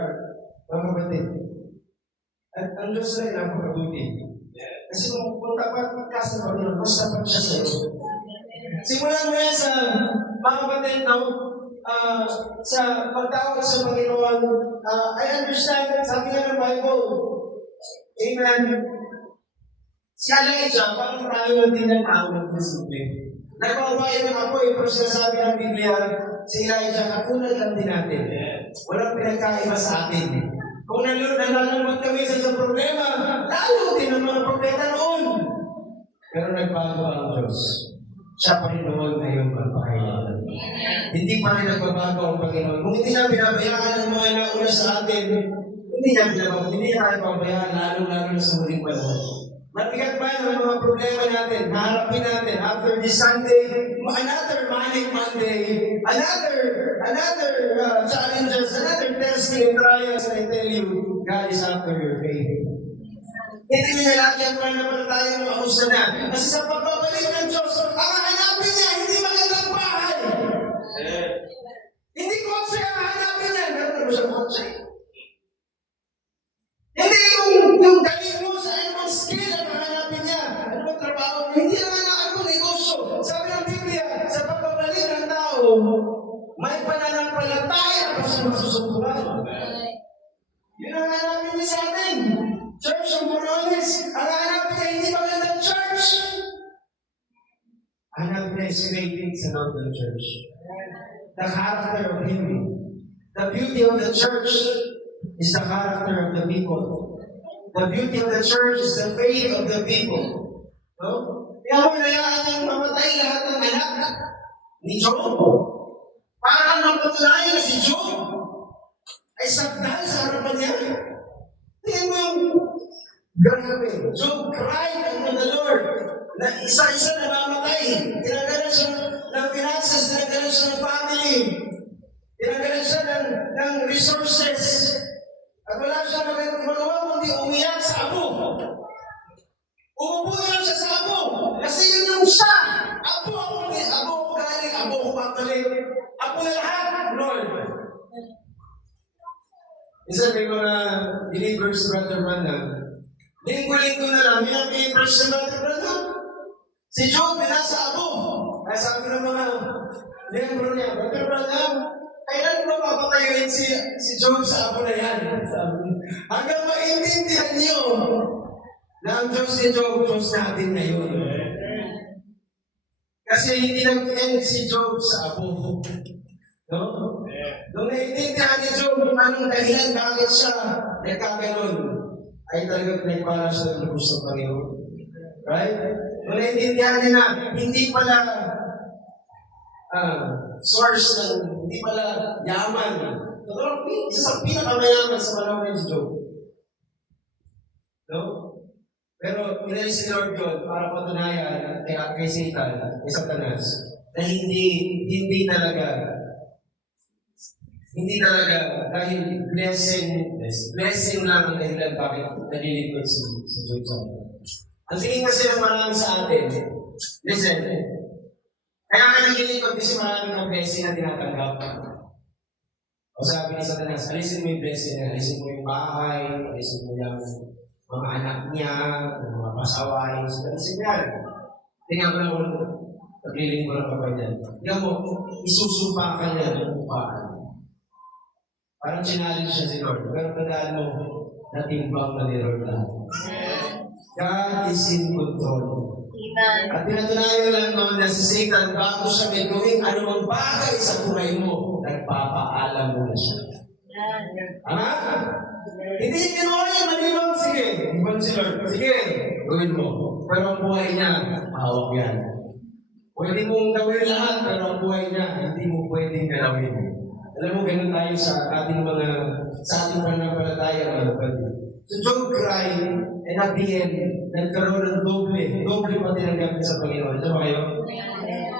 mga kapatid. At ang Diyos na napakabuti. Kasi kung tapat ka sa Panginoon, mas tapat siya sa iyo. Simulan mo yan sa mga kapatid, no? Sa pagtawag sa Panginoon, I understand, sabi nga ng Bible, Amen. Si Elijah, parang tayo din ang tawag ng simple. Nagpapabayan ng ako, pero sinasabi ng Biblia, si Elijah, katulad lang din natin. Walang pinagkaiba sa atin. Kung nalalambot kami sa problema, lalo din ang mga propeta noon. Pero nagbago ang Diyos. Siya pa rin noon ngayon magpakailangan. Hindi pa rin nagbabago ang Panginoon. Kung hindi niya binabayaan ang mga nauna sa atin, hindi niya pabayaan, lalo-lalo sa huling panahon. Mabigat ba ang mga problema natin? Harapin natin after this Sunday, another Manic Monday, another challenges, another testing and trials, and I tell you, God is after your faith. Hindi niya lagi ang pananampalataya mo ako na. Kasi sa pagbabalik ng Diyos, ang hanapin niya, hindi magandang bahay. Hindi kotse ang hanapin niya. Meron mo siyang kotse. Hindi yung galing mo sa anumang skill ang hanapin niya. Ano ba trabaho? Hindi naman ang anumang negosyo. Sabi ng Biblia, sa pagbabalik ng tao, may pananampalataya pa sa masusubukan. Yun ang hanapin niya sa atin. Church of Morones, ang hanapin niya hindi magandang church. Hanapin niya is faith sa Lord ng church. The character of Him. The beauty of the church is the character of the people. The beauty of the church is the faith of the people. No? Kaya mo hinayaan niyang mamatay lahat ng anak ni Job. Para mapatunayan na si Job ay sakdal sa harapan niya. Tingnan mo yung grabe. Job cried unto the Lord na isa-isa na mamatay. Tinagalan siya ng finances, tinagalan siya ng family, tinagalan siya ng resources. At wala siya magawa kundi umiyak sa abo. Umupo lang siya sa abo. Kasi yun yung siya. Abo ako galing, abo ako babalik. Abo na lahat, Lord. Isa may mga believers, Brother Branham. Linggo-linggo na lang, yung believers ng Brother Branham. Si Job, nasa abo. Kaya sabi ng mga membro niya, Brother Branham, kailan ba mapatayuin si Job sa abo na yan? Hanggang maintindihan niyo na ang Diyos ni Job, Diyos natin ngayon. Kasi hindi nag-end si Job sa abo. No? Nung naiintindihan ni Job kung anong dahilan bakit siya nagkaganon, ay talagang nagpara siya ng lubos ng Panginoon. Right? Nung naiintindihan niya na hindi pala source ng, hindi pala yaman. Isa sa pinakamayaman sa panahon ni Job. No? Pero inalis si Lord yun para patunayan kay Satan, kay Satanas, na hindi talaga dahil blessing lang ang dahilan bakit nalilipot si Job sa atin. Ang tingin kasi ng marami sa atin, listen, kaya ka nagilipot kasi marami ng blessing na tinatanggap. O sabi ni Satanas, alisin mo yung blessing niya, alisin mo yung bahay, alisin mo yung mga anak niya, mga pasaway, alisin yan. Tingnan mo lang, pagliling mo lang kapag yan. Tingnan mo, isusumpa ka niya ng upaan. Parang challenge siya si Lord. Pero tandaan mo, natimbang na ni Lord lang. God is in control. Amen. At pinatunayan lang noon na si Satan, bago siya may gawing anumang bagay sa buhay mo, nagpapaalam mo na siya. Tama? Hindi ginawa niya malimang, sige, ibang si Lord, sige, gawin mo. Pero ang buhay niya, hawak yan. Pwede mong gawin lahat, pero ang buhay niya, hindi mo pwedeng galawin. Alam mo, ganun tayo sa ating pananampalataya, mga kapatid. So Job cried, and at the end, nagkaroon ng doble pa tinanggap sa Panginoon. Ito ba kayo?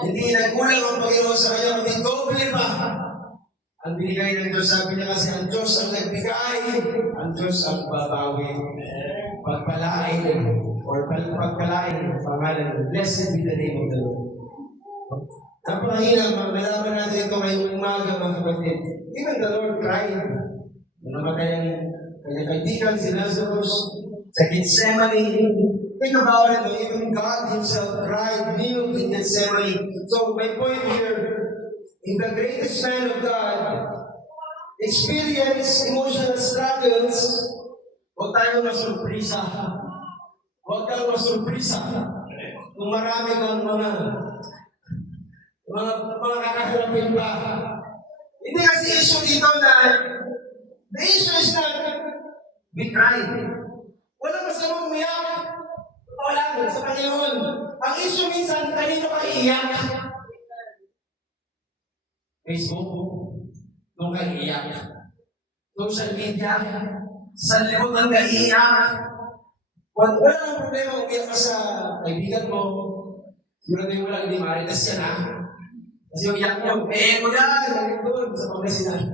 Hindi nagkulang ang Panginoon sa kanya, kundi doble pa. Ang binigay ng Diyos, sabi niya kasi, ang Diyos ang nagbigay, ang Diyos ang babawi. Pagpalain, or pagpalain ang pangalan. Blessed be the name of the Lord. Napakahirap, malaman natin ito ngayong umaga, mga kapatid. Even the Lord cried. Namatay ang kanyang kaibigan, si Lazarus, sa Gethsemane. Think about it, even God Himself cried, kneeled in Gethsemane. So my point here, in the greatest man of God, experience emotional struggles, huwag tayong masurprisa. Huwag kang masurprisa. Kung marami kang mga kakaharapin pa. Hindi kasi issue dito na, the issue is not, we cried. Walang masamang umiyak. Wala sa Panginoon. Ang issue minsan, kanino ka iiyak? Facebook, nung ka iiyak. Social media, sa libutan ka iiyak. Wala nang problema umiyak ka sa kaibigan mo. Siguro mo lang hindi maritas yan, ha? Kasi yung iyak mo, mo yan, doon sa Pangasinan.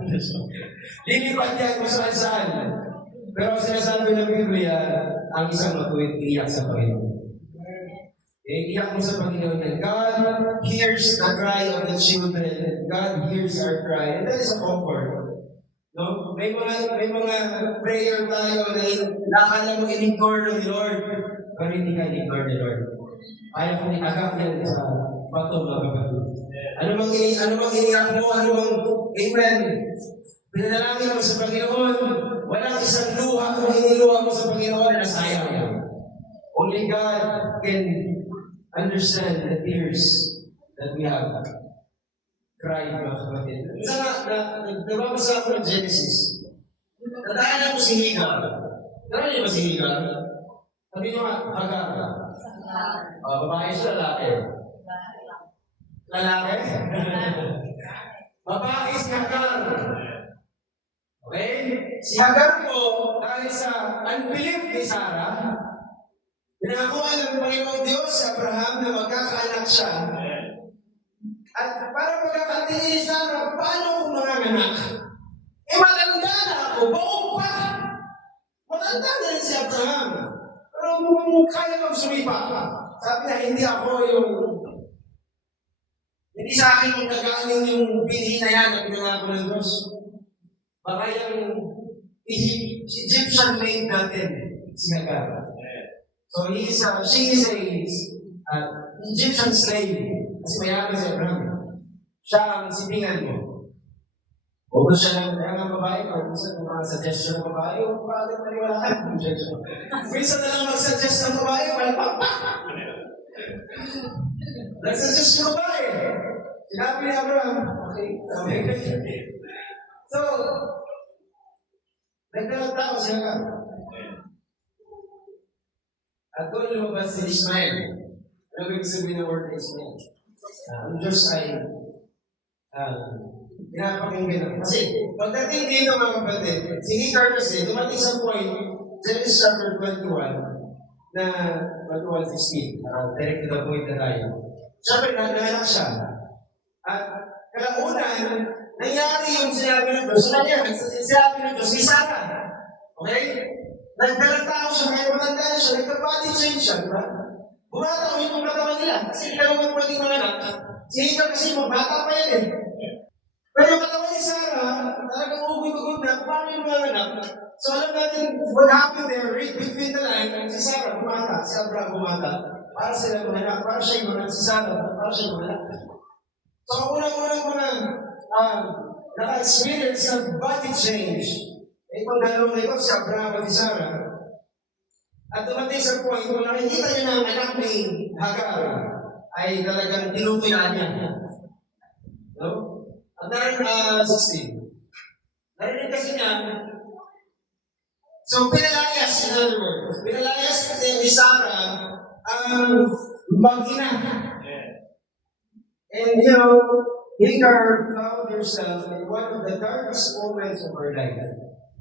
Lilipat yan kung saan-saan. Pero sinasabi ng Biblia, ang isang matuwid iyak sa Panginoon. Iyak mo sa Panginoon na God hears the cry of the children. God hears our cry. And that is a comfort. No? May mga prayer tayo na nakala mo in-ignore ng Lord, pero hindi ka in-ignore ni Lord. Ayaw kong itagak yan sa bato, mga kapatid. Ano mang iniyak mo, amen. Pinanalangin mo sa Panginoon, walang isang luha kung iniluha mo sa Panginoon na nasayang mo. Only God can understand the tears that we have cried, mga kapatid. Isa nababasa ako ng Genesis. Nadaanan mo si Higar. Nadaanan niyo ba si Higar? Sabi niyo nga, Hagar. Babae siya, lalaki. Lalaki? Babae si Hagar. Okay? Si Hagar po, dahil sa unbelief ni Sarah, pinakuha ng Panginoong Diyos si Abraham na magkakaanak siya. At para pagkakatingin ni Sarah, paano kung manganganak? Matanda na ako, baog pa. Matanda na rin si Abraham. Pero mukhang kaya kang sumipa. Sabi na, hindi sa akin magkagaling yung bilhin na yan na pinangako ng Diyos. Baka yung Egyptian maid natin, si Hagar. So she is a Egyptian slave. Kasi mayaman si Abraham. Siya ang sipingan mo. O gusto siya ng babae, o gusto ng mga suggestion ng babae, o bakit maniwalaan ng suggestion? Minsan na lang mag-suggest ng babae, palpakpak! Nag-suggest ng babae. Sinabi ni Abraham, okay. So, nagdalang tao siya ka. At doon lumabas si Ishmael. Ano ibig sabihin ng word Ishmael? Ang Diyos ay pinapakinggan. Kasi pagdating dito, mga kapatid, si Higar kasi dumating sa point, Genesis chapter 21, na 21:16, direct to the point na tayo. Siyempre, nanganak siya. At kalaunan, nangyari yung sinabi ng Diyos. Ano niya? Sinabi ng Diyos, si Sarah. Okay? Nagdalang tao siya, kaya matanda siya, nagka-body change siya, diba? Bumata ulit yung katawan nila. Kasi dalawang pwedeng mga anak. Si Higar kasi magbata pa yan eh. Pero yung katawan ni Sarah, talagang ugod-ugod na, paano yung mga anak? So alam natin, what happened there, read between the lines, si Sarah bumata, si Abraham bumata, para sila mga anak, para siya yung mga si Sarah, para siya yung mga anak. So unang-unang naka-experience ng body change, itong dalawang na ito, si Abraham at si Sarah, At dumating sa point, kung nakikita niya na ang anak ni Hagar ay talagang tinutuya niya. No? At narinig, 16. Narinig kasi niya, so pinalayas, in other words, pinalayas ni Sarah ang mag-ina. And you know, Hagar found herself in one of the darkest moments of her life.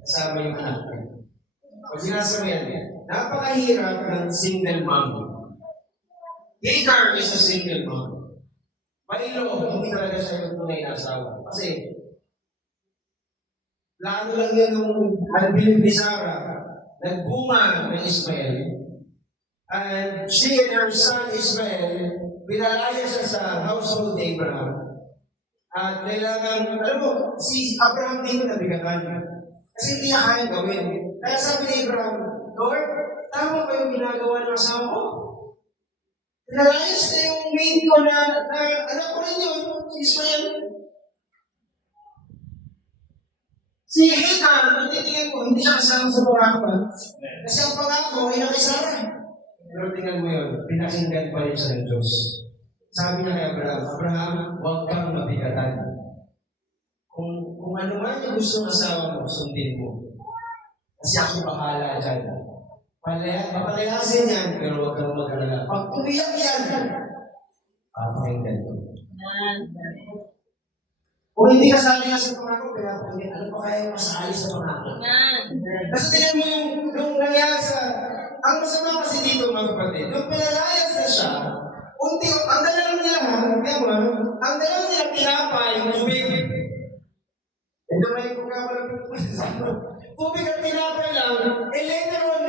Kasama yung anak niya. Pag sinasabihan niya, napakahirap ng single mom. Hagar is a single mom. Malilo, hindi talaga siya yung tunay na asawa. Kasi, lalo lang yan nung albilin ni Sarah, nagbunga ng Ismael. And she and her son Ismael, pinalaya siya sa household ni Abraham. At kailangan, alam mo, si Abraham dito nabigatan. Kasi hindi niya kaya gawin. Kaya sabi ni Abraham, Lord, tama ba yung ginagawa ng asawa ko? Pinalayas na yung maid ko na anak ko rin yun, si Ismael. Si Hagar, kung titingin ko, hindi siya kasama sa pangako. Kasi ang pangako ay nakisara. Pero tingnan mo yun, pinakinggan pa rin siya ng Diyos. Sabi niya kay Abraham, Abraham, huwag kang mabigatan. Kung ano man yung gusto ng asawa mo, sundin mo. Kasi ako bahala dyan. Papalayasin yan, pero huwag kang mag-alala. Pag umiyak yan, papakinggan ko. Kung hindi kasali nga sa pangako, kaya ano pa kaya yung masali sa pangako? Kasi tingnan mo yung nangyari sa... Ang masama kasi dito, mga kapatid, nung pinalayas na siya, ang dalang nila, ang dalang nila tinapay, tubig. Ito may pagkakalapit mo sa tubig at tinapay lang, and later on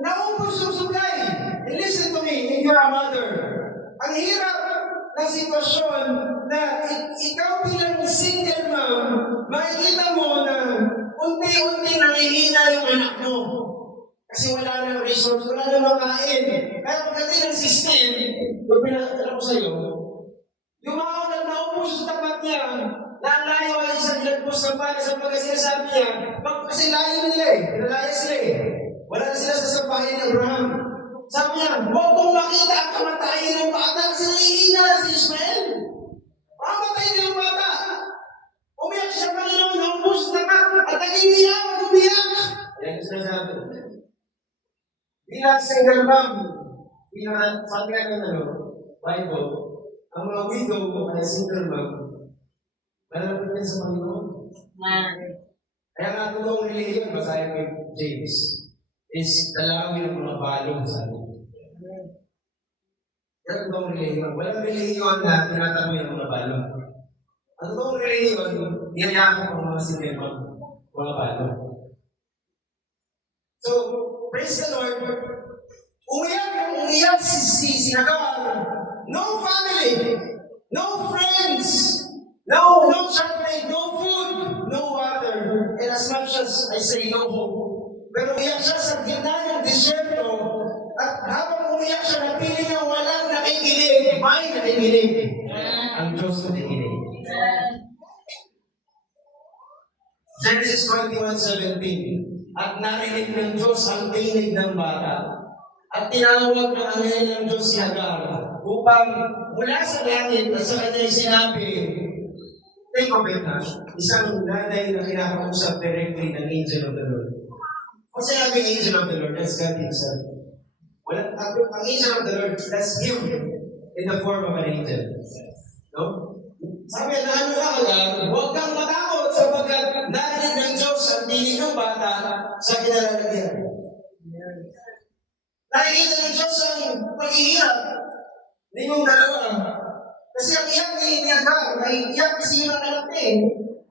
naubos yung supply. And listen to me, if you're a mother, ang hirap ng sitwasyon na ikaw bilang single mom, makikita mo na unti-unti nangihina yung anak mo. Kasi wala nang resource, wala nang makain. Kaya pagdating ng system, kung pinakita ko sa'yo, yung mga unang naubos sa tapat niya, na ang layo ay isang nagpos ng pala sa pagkasinasabi niya, kasi layo nila pinalaya sila Wala na sila sa sampahin ni Abraham. Sabi niya, huwag kong makita ang kamatayan ng bata kasi nangihina na si Ismael. Pamatayin niya ang bata. Umiyak siya, Panginoon, naubos sa tapat, at nag-iiyak, umiyak. Yan ang sinasabi. Bilang single mom, bilang sabi nga ng Bible, ang mga widow ay single mom, malapit yan sa Panginoon. Kaya nga totoong religion, basahin ko yung James, is dalawin ng mga balong sa atin. Kaya totoong religion, walang religion na tinataboy ang mga balong. Ang totoong religion, niyayakap ang mga single mom, mga balong. So, praise the Lord. Umiyak si Hagar. No family, no friends, no chocolate, no food, no water, and as much as I say no hope. Pero umiyak siya sa gitna ng disyerto, at habang umiyak siya, napili niya walang nakikinig. May nakikinig. Ang Diyos nakikinig. Genesis 21:17. At narinig ng Diyos ang tinig ng bata. At tinawag ng anghel ng Diyos si Hagar upang mula sa langit at sa kanya'y sinabi, think of it isang nanay na kinakausap directly ng angel of the Lord. Kung sinabing angel of the Lord, that's God Himself. Ang angel of the Lord, that's Him in the form of an angel. No? Sabi na ano ka, Hagar, huwag kang matakot sapagkat narinig ng Diyos ang tinig ng bata sa kinalalagyan. Nakikita ng Diyos ang paghihirap ninyong dalawa. Kasi ang iyak ni Hagar, ay iyak kasi yun ang anak niya.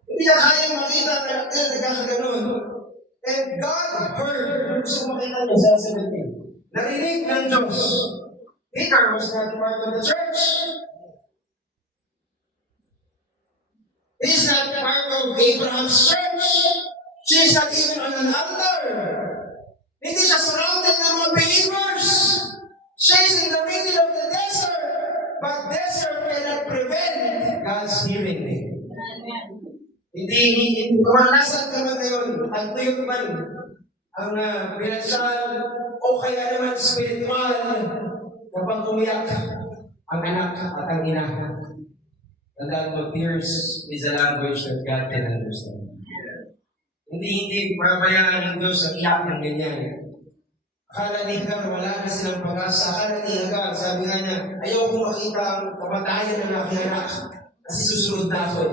Hindi niya kayang makita ang anak niya nagkakaganon. And God heard. Gusto makita niya sa 17. Narinig ng Diyos. Hagar was not part of the church. He is not part of Abraham's church. She is not even on an altar. Hindi siya surrounded ng mga believers. She is in the middle of the desert. But desert cannot prevent God's hearing. Hindi, kung nasan ka man ngayon, ang tuyot man, ang financial o kaya naman spiritual kapag umiyak ang anak at ang ina. Tandaan mo, tears is a language that God can understand. Hindi pabayaan ng Diyos ang iyak ng ganyan. Akala ni Hagar, wala na silang pag-asa. Akala ni Hagar, sabi nga niya, ayaw kong makita ang kamatayan ng aking anak kasi susunod na ako.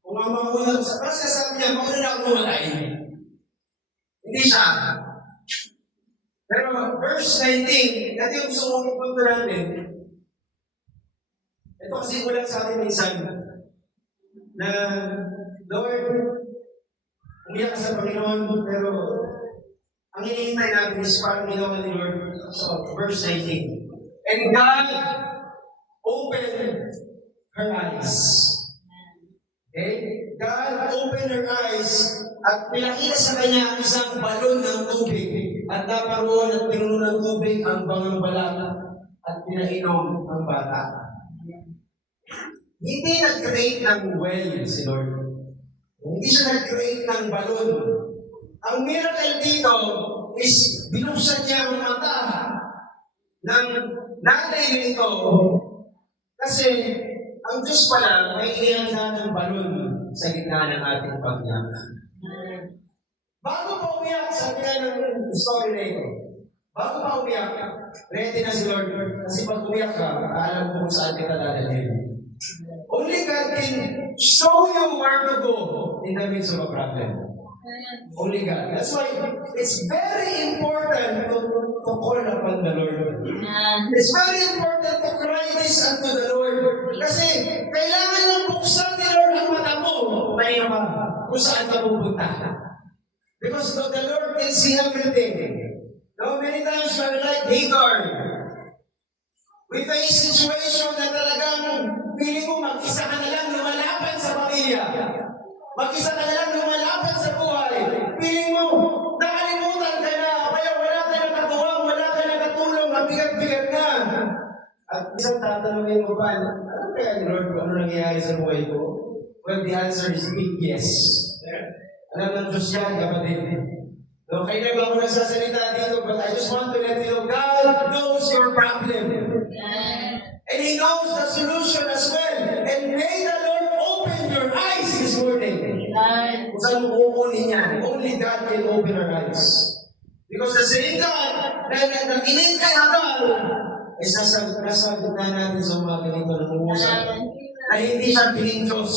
Kung ang mauna, kasi sabi niya, mauna na ako mamatay. Hindi siya. Pero verse 19, natin yung gusto kong ipunto natin. Ito kasi kulang sa atin minsan na, Lord, umiyak ka sa Panginoon, pero ang hinihintay natin is parang ginawa ni Lord. So, verse 19. And God opened her eyes. Okay? God opened her eyes at pinakita sa kanya ang isang balon ng tubig at naparoon at pinuno ng tubig ang bangang balat at pinainom ang bata. Hindi nag-create ng well si Lord. Hindi siya nag-create ng balon. Ang miracle dito is binuksan niya ang mata ng nanay nito kasi ang Diyos pala may inihanda ng balon sa gitna ng ating pagyak. Bago pa umiyak, sabi nga ng story na ito, bago pa umiyak, ready na si Lord. Kasi pag umiyak ka, alam mo kung saan kita dadalhin. Only God can show you where to go in the midst of a problem. Only God. That's why it's very important to call upon the Lord. It's very important to cry this unto the Lord. Kasi kailangan ng buksan ni Lord ang mata mo. May naman kung saan ka pupunta. Because the Lord can see everything. Now, many times we're like Hagar. We face situation na talagang feeling mo mag-isa ka na lang lumalaban sa pamilya. Mag-isa ka na lang lumalaban sa buhay. Feeling mo, nakalimutan ka na, kaya wala ka na katuwang, wala ka na katulong, ang bigat-bigat na. At isang tatanungin mo ba, ano kaya ni Lord, ano nangyayari sa buhay ko? Well, the answer is big yes. Alam ng Diyos yan, kapatid. So, kayo na ba ako nagsasalita dito, but I just want to let you know, God knows your problem. And He knows the solution as well. And may the Lord open your eyes this morning. Kung saan mo kukunin yan, only God can open our eyes. Because the same God na nakinig kay Hagar, ay sasagot na natin sa mga ganito ng uusap na hindi siya piling Diyos.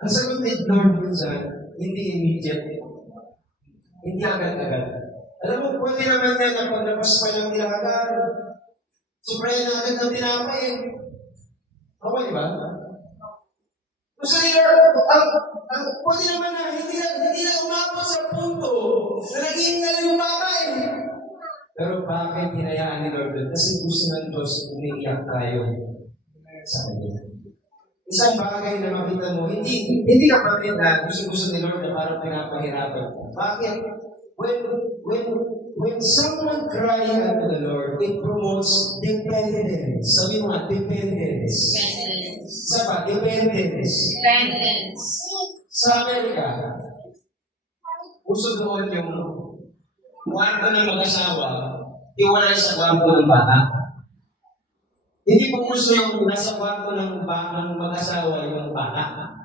Ang sagot ni Lord minsan, hindi immediate. Hindi agad-agad. Alam mo, pwede naman yan na paglabas pa lang nila Hagar. Suprayan na agad ng tinapay eh. Okay ba? Gusto ni Lord, pwede naman na hindi na umabot sa punto na naging na yung bata eh. Pero bakit hinayaan ni Lord? Kasi gusto ng Diyos umiiyak tayo sa Kanya. Isang bagay na makita mo, hindi kapatid na gusto ni Lord na parang pinapahirapan ko. Bakit? When someone cry unto the Lord, it promotes dependence. Sabi mo nga, dependence. Saba, dependence. Sa Amerika, uso doon yung kwarto ng mag-asawa, iwalay sa kwarto ng bata. Hindi po gusto yung nasa kwarto ng mag-asawa yung bata.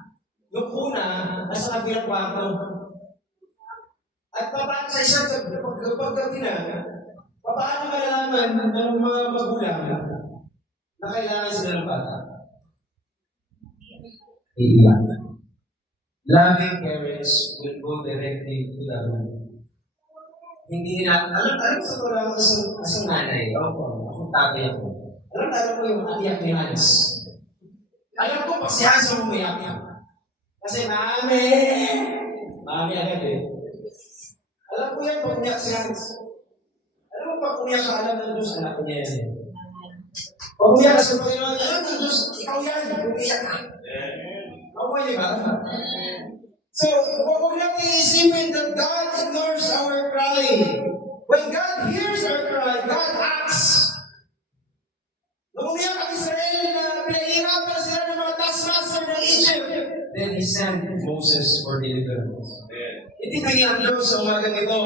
Yung una, nasa kabilang kwarto. At paano sa isang paggabi na, paano malalaman ng mga magulang na kailangan sila ng bata? Iiyak. Loving parents will go directly to the room. Hindi nila, alam sa ko lang asang nanay, akong tatay ako. Alam mo yung iyak ni Hans. Alam ko pag si Hans ang umiyak. Kasi Mami agad eh. Alam ko yan pag umiyak si Hans. Alam mo pag umiyak ka, alam ng Diyos, anak niya yan eh. Pag umiyak ka sa Panginoon, alam ng Diyos, ikaw yan, umiyak ka. Okay, di ba? So, huwag natin iisipin that God ignores our cry. When God hears our cry, God acts. Nung umiyak ang Israel na pinahirapan sila ng mga taskmaster na then He sent Moses for deliverance. Hindi bigyan ang Diyos sa umagang ito.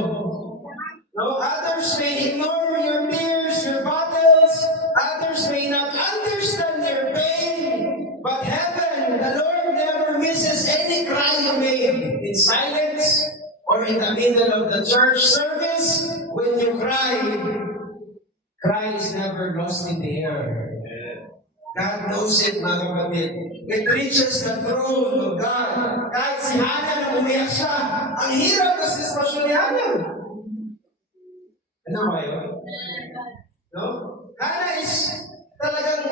No, others may ignore your tears, your battles. Others may not understand your pain. But heaven, the Lord never misses any cry you made in silence or in the middle of the church service. When you cry is never lost in the air. God knows it, mga kapatid. It reaches the throne of God. Kahit si Hannah na umiyak siya, ang hirap na sitwasyon ni Hannah. Ano ba yun? No? Hannah is talagang,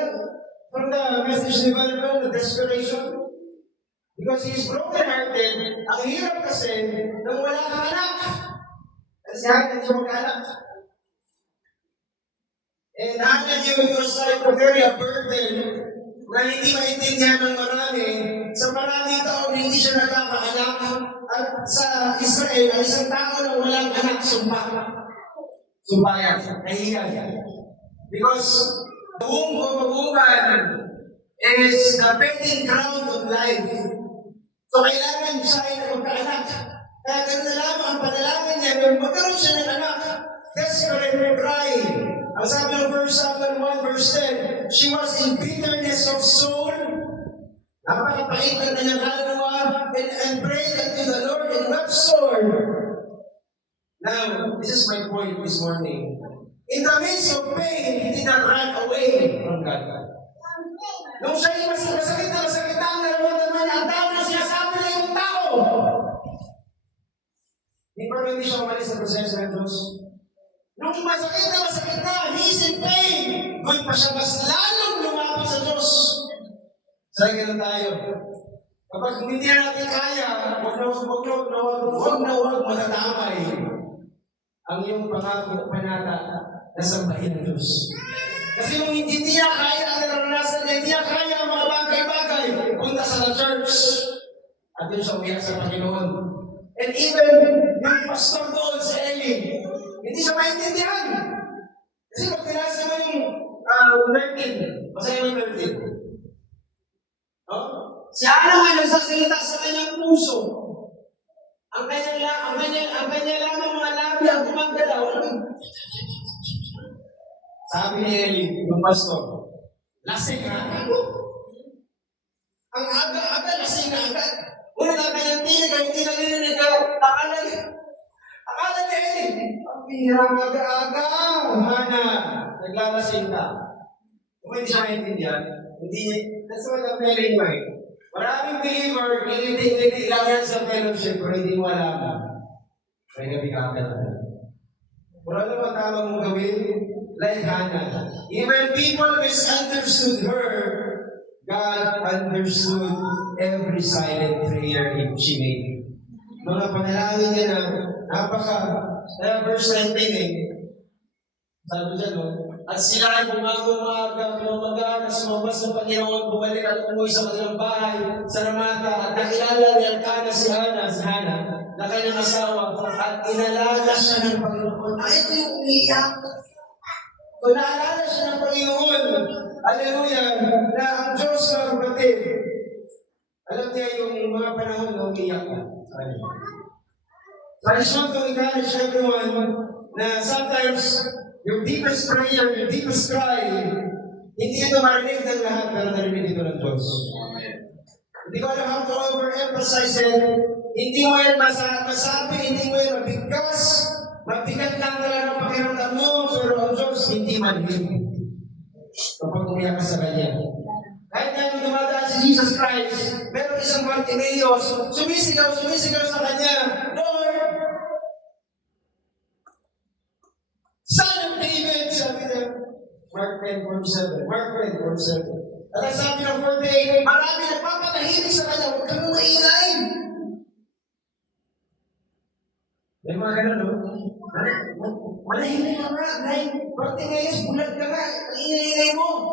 from the message ni Bible, the desperation. Because he is broken-hearted. Ang hirap kasi nang wala kang anak. Kasi Hannah hindi mag-anak. And Hannah knew it was like a very burden na hindi maintindihan ng marami. Sa maraming taon, hindi siya nagkakaanak. At sa Israel, ang isang tao na walang anak, sumpayan, nahihiyan. Because the womb of a woman is the bedding ground of life. So kailangan siya ay magkaanak. Kaya ganoon na lamang ang panalangin niya nung magkaroon siya ng anak. Desperate cry. Ang sabi ng 1 Samuel 1 verse 10, she was in bitterness of soul. Napakapait na kanyang kaluluwa and prayed unto the Lord and wept sore. Now, this is my point this morning. In the midst of pain, he did not run away from God. Nung siya yung masakit na ang nararamdaman niya, ang tao na sinasabi na yung tao. Hindi siya umalis sa proseso ng Diyos. Nung masakit na, he is in pain. Doon pa siya mas lalong lumapit sa Diyos. Sa ganun tayo. Kapag hindi natin kaya, huwag na matatamay ang iyong pangako panata na sambahin ng Diyos. Kasi nung hindi niya kaya ang naranasan niya, hindi niya kaya ang mga bagay-bagay, punta sa the church. At yun siya umiyak sa Panginoon. And even yung pastor doon sa Eli, hindi siya maintindihan. Kasi pag pinasa mo yung 13, masaya mo yung 13. No? Si Hannah nga nagsasalita sa kanyang puso. Ang kanya lamang mga labi ang gumagalaw. Sabi ni Eli, yung pastor, lasing na. Ang aga-aga, lasing na agad. Una na kanyang tinig, hindi na nilinig ka. Akala ni Eli, ang hirang aga-aga. Hannah, naglalasing ka. Kung hindi siya maintindihan, that's what I'm telling you. Maraming believer, hindi lang yan sa fellowship, pero hindi mo alam. May gabi ka na. Kung ano ba tama mong gawin, like Hannah. Even people misunderstood her, God understood every silent prayer she made. Mga panalangin niya na kaya verse 19 sabi niya, no? At sila ay bumaga, sumabas ng Panginoon, bumalik at umuwi sa kanilang bahay, sa Ramata, at nakilala ni Elkanah si Hannah, na kanyang asawa, at inalala siya ng Panginoon. Ito yung umiyak. So naalala siya ng Panginoon, hallelujah, na ang Diyos na kapatid. Alam niya yung mga panahon na umiyak ka. So I just want to encourage everyone na sometimes your deepest prayer, your deepest cry, hindi ito marinig ng lahat, pero narinig ito ng Diyos. Hindi ko alam how to overemphasize it. Hindi mo yan masabi, hindi mo yan mabigkas. Mabigat lang talaga pakiramdam mo, pero ang Diyos hindi manhid. Kapag umiyak ka sa Kanya. Kahit na nung dumadaan si Jesus Christ, meron isang Bartimaeus, sumisigaw sa Kanya, Lord, Son of David, sabi niya. Mark 10:47. At ang sabi ng 48, marami nagpapatahimik sa Kanya, huwag kang maingay. May mga ganun, no? Manahimik ka nga, dahil Bartimaeus, bulag ka nga, ang ingay-ingay mo.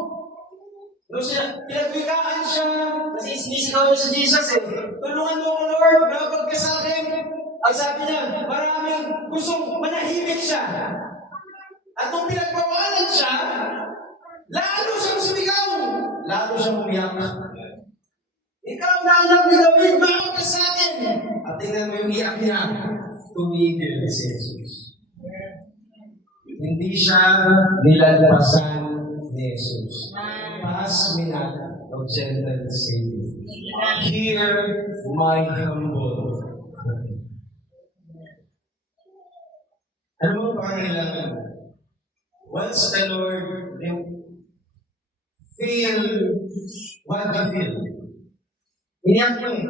No, pinagbigaan siya, kasi sinisigaw niya sa Jesus tulungan mo ako, Lord, nabag ka sa akin. Ang sabi niya, maraming gustong manahimik siya. At kung pinagbawalan siya, lalo siyang sumigaw. Lalo siyang umiyak. Ikaw na anak ni David, bakit ka sa akin? At tingnan mo yung iyak niya. Tumigil si Jesus. Hindi siya nilagpasan ni Jesus. Pass me not, O gentle Savior. Hear my humble prayer. Ano mo pangailangan? Once the Lord feel what you feel. Iniyak mo eh.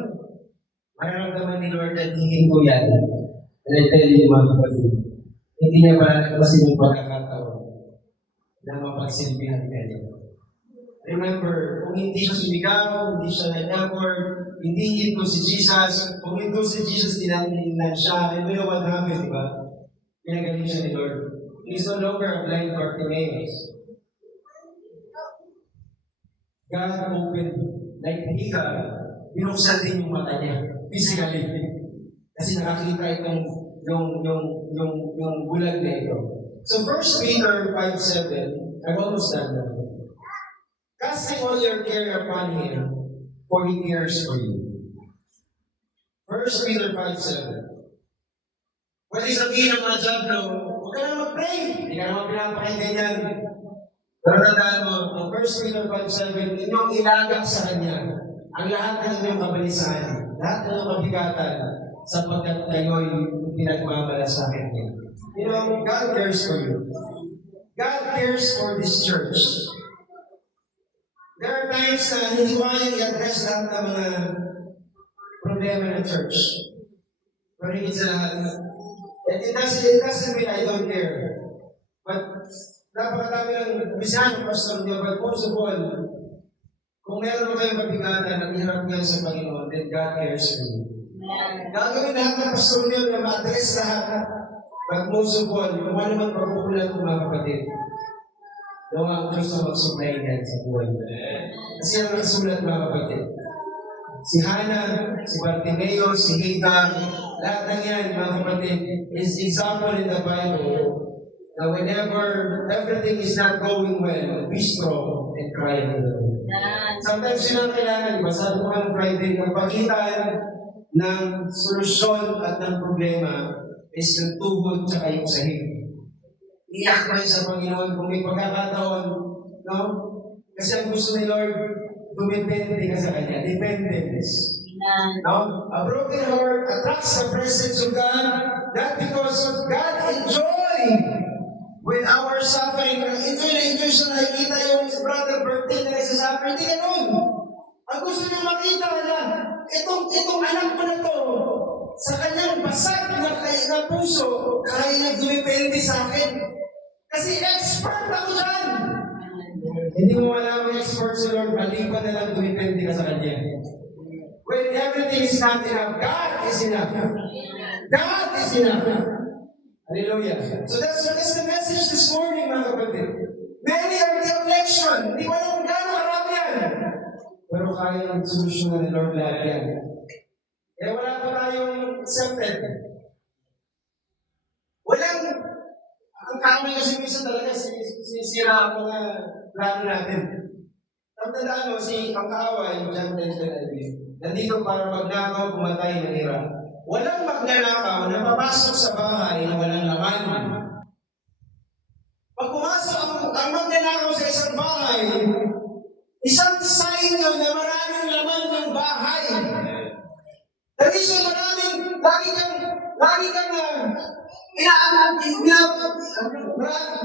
Mararamdaman ni Lord na hingin ko yan. And I tell you mga kapatid, hindi niya palalabasin yung pagkakataon na mapagsilbihan kayo. Remember, kung hindi siya sumigaw, hindi siya nag-effort, hindi ito si Jesus, kung ito si Jesus, tinanginan siya, and you know what happened, di ba? Pinagaling siya ni Lord. He's no longer a blind Bartimaeus. God opened, like Hagar, binuksan din yung mata niya, physically. Kasi nakakita itong yung bulag na ito. So 1 Peter 5:7, I'm almost done now. Casting all your care upon Him, for He cares for you. 1 Peter 5:7. Pwede sabihin ng mga jablo, huwag ka na mag-pray. Hindi ka naman pinapakinggan yan. Pero tandaan mo, ang 1 Peter 5:7, inyong ilagak sa Kanya ang lahat ng inyong kabalisan, lahat ng inyong kabigatan, sapagkat kayo'y pinagmamalasakit niya. You know, God cares for you. God cares for this church. There are times na hindi mo kayang i-address lahat ng mga problema ng church. Pero higit sa lahat, it doesn't mean I don't care. But napakadami ng bisyan, Pastor niya, but most of all, kung meron mo kayong mabigatan at hirap niya sa Panginoon, then God cares for you. Gagawin lahat ng Pastor niya na ma-address lahat. But most of all, kung ano man pagkukulan ng mga kapatid, nawa ang Diyos na magsublay yan sa buhay. Kasi ang nagsulat mga kapatid, si Hannah, si Bartimeo, si Hagar, lahat ng yan mga kapatid, is example in the Bible na whenever everything is not going well, be strong and cry to the Lord. Sometimes yun ang kailangan, diba? Sabi ko ng Friday, ang pagitan ng solusyon at ng problema is yung tubod tsaka yung sahig. Iyak mo sa Panginoon kung may pagkakataon, no? Kasi ang gusto ni Lord, dumepende ka sa Kanya. Dependence. No? A broken heart attracts the presence of God, not because God enjoy with our suffering. Enjoy siya nakikita yung brother birthday na nagsasuffer. Hindi ganun. Ang gusto niya makita na, itong anak ko na to, sa kanyang basag na puso, kaya niya dumepende sa akin. Kasi expert ako dyan. Hindi mo alam ang expert sa Lord, mali pa na lang dumepende ka sa Kanya. When everything is not enough, God is enough. God is enough. Hallelujah. So that's the message this morning, mga kapatid. Many are the affliction. Hindi ko alam kung gano'ng karami yan. Pero kaya ang solusyon ni Lord lahat yan. Kaya wala pa tayong accepted. Ang kami kasi minsan talaga sinisira ang mga plano natin. Tandaan mo, ang kaaway, John 10:11, nandito para magnakaw, pumatay, manira. Walang magnanakaw na papasok sa bahay na walang laman. Pag pumasok ang magnanakaw sa isang bahay, isang sign yun na maraming laman ng bahay. The reason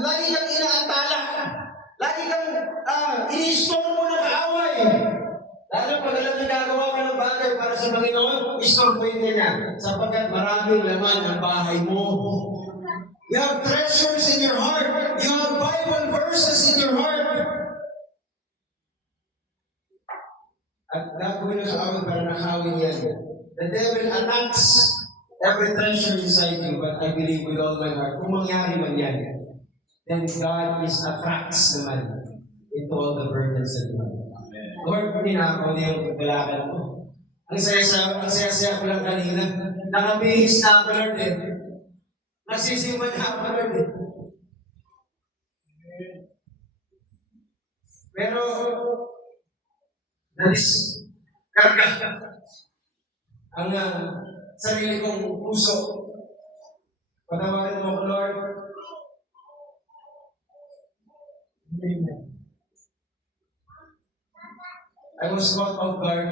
lagi kang inaantala. Lagi kang ini-store mo ng kaaway. Lalo pag alam na nagawa ka ng bagay para sa Panginoon, i-store mo yun niya. Sapagkat maraming laman ang bahay mo. You have treasures in your heart. You have Bible verses in your heart. At gagawin na sa awit para nakawin yan. The devil attacks every treasure inside you, but I believe with all my heart, kung mangyari man yan, then God is attracts naman into all the burdens that you have. Lord, hindi na ako na yung kagalakan ko. Ang saya-saya ko lang kanina. Nakabihis na ako, Lord eh. Nagsisiman na ako, Lord eh. Pero, karga ang sarili kong puso. Patawarin mo ko, Lord. Amen. I was caught off guard.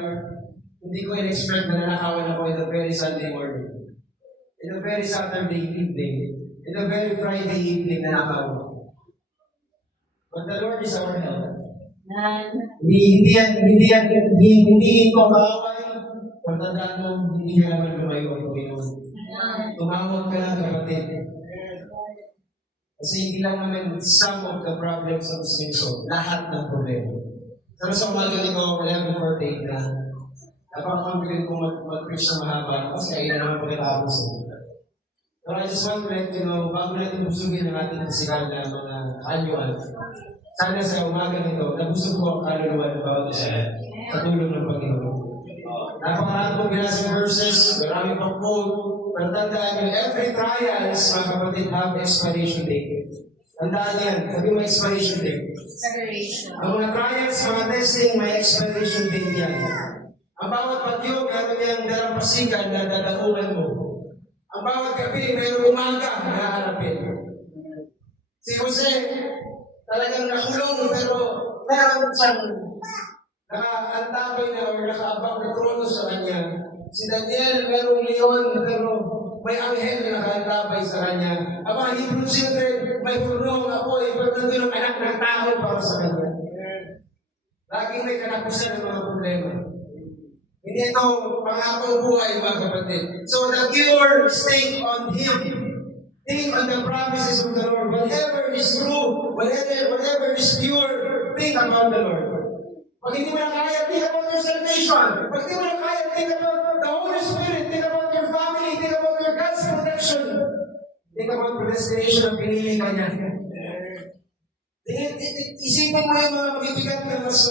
Hindi ko in-expect na nanakawan ako in the very Sunday morning. In the very Saturday evening. In the very Friday evening na nanakawan ako. But the Lord is our help. Hindi ko kaaway. Pagtandaan mo, hindi ka naman lumayo ang Panginoon. Tumawag ka lang, kapatid. Kasi hindi lang naman some of the problems of Simpson, lahat ng problema. Pero sa umaga nito, 11:48 na, napaka-confident kong mag-preach na mahaba, kasi ayun na naman pagkatapos. But I just want to let you know, bago natin busugin ang ating pisikal na mga annual, sana sa umaga nito, nabusog ko ang kaluluwa ng bawat isa sa tulong ng Panginoon. Napakarami kong binasang verses, marami pang quote, pero tandaan nyo, every trials, mga kapatid, have expiration date. Tandaan yan, sabi mo expiration date. Ang mga trials, mga testing, may expiration date yan. Ang bawat bagyo, meron niyang dalampasikan na dadakulan mo. Ang bawat gabi, mayroong umaga na haharapin. Si Jose, talagang nakulong, pero meron siyang nakaantabay na o nakaabang na trono sa kanya. Si Daniel, merong leon, pero may anghel na nakaantabay sa kanya. Ang mga Hebrew children, may punong apoy, pero nandun ang anak ng tao para sa kanya. Laging may kanapusan ng mga problema. Hindi ito pangakong buhay, mga kapatid. So the cure is think on Him. Think on the promises of the Lord. Whatever is true, whatever is pure, think about the Lord. Pag hindi mo na kaya, think about your salvation. Pag hindi mo na kaya, think about the Holy Spirit. Think about your family. Think about your God's protection. Think about predestination ang pinili ka niya. Isipin mo yung mga mabibigat na mas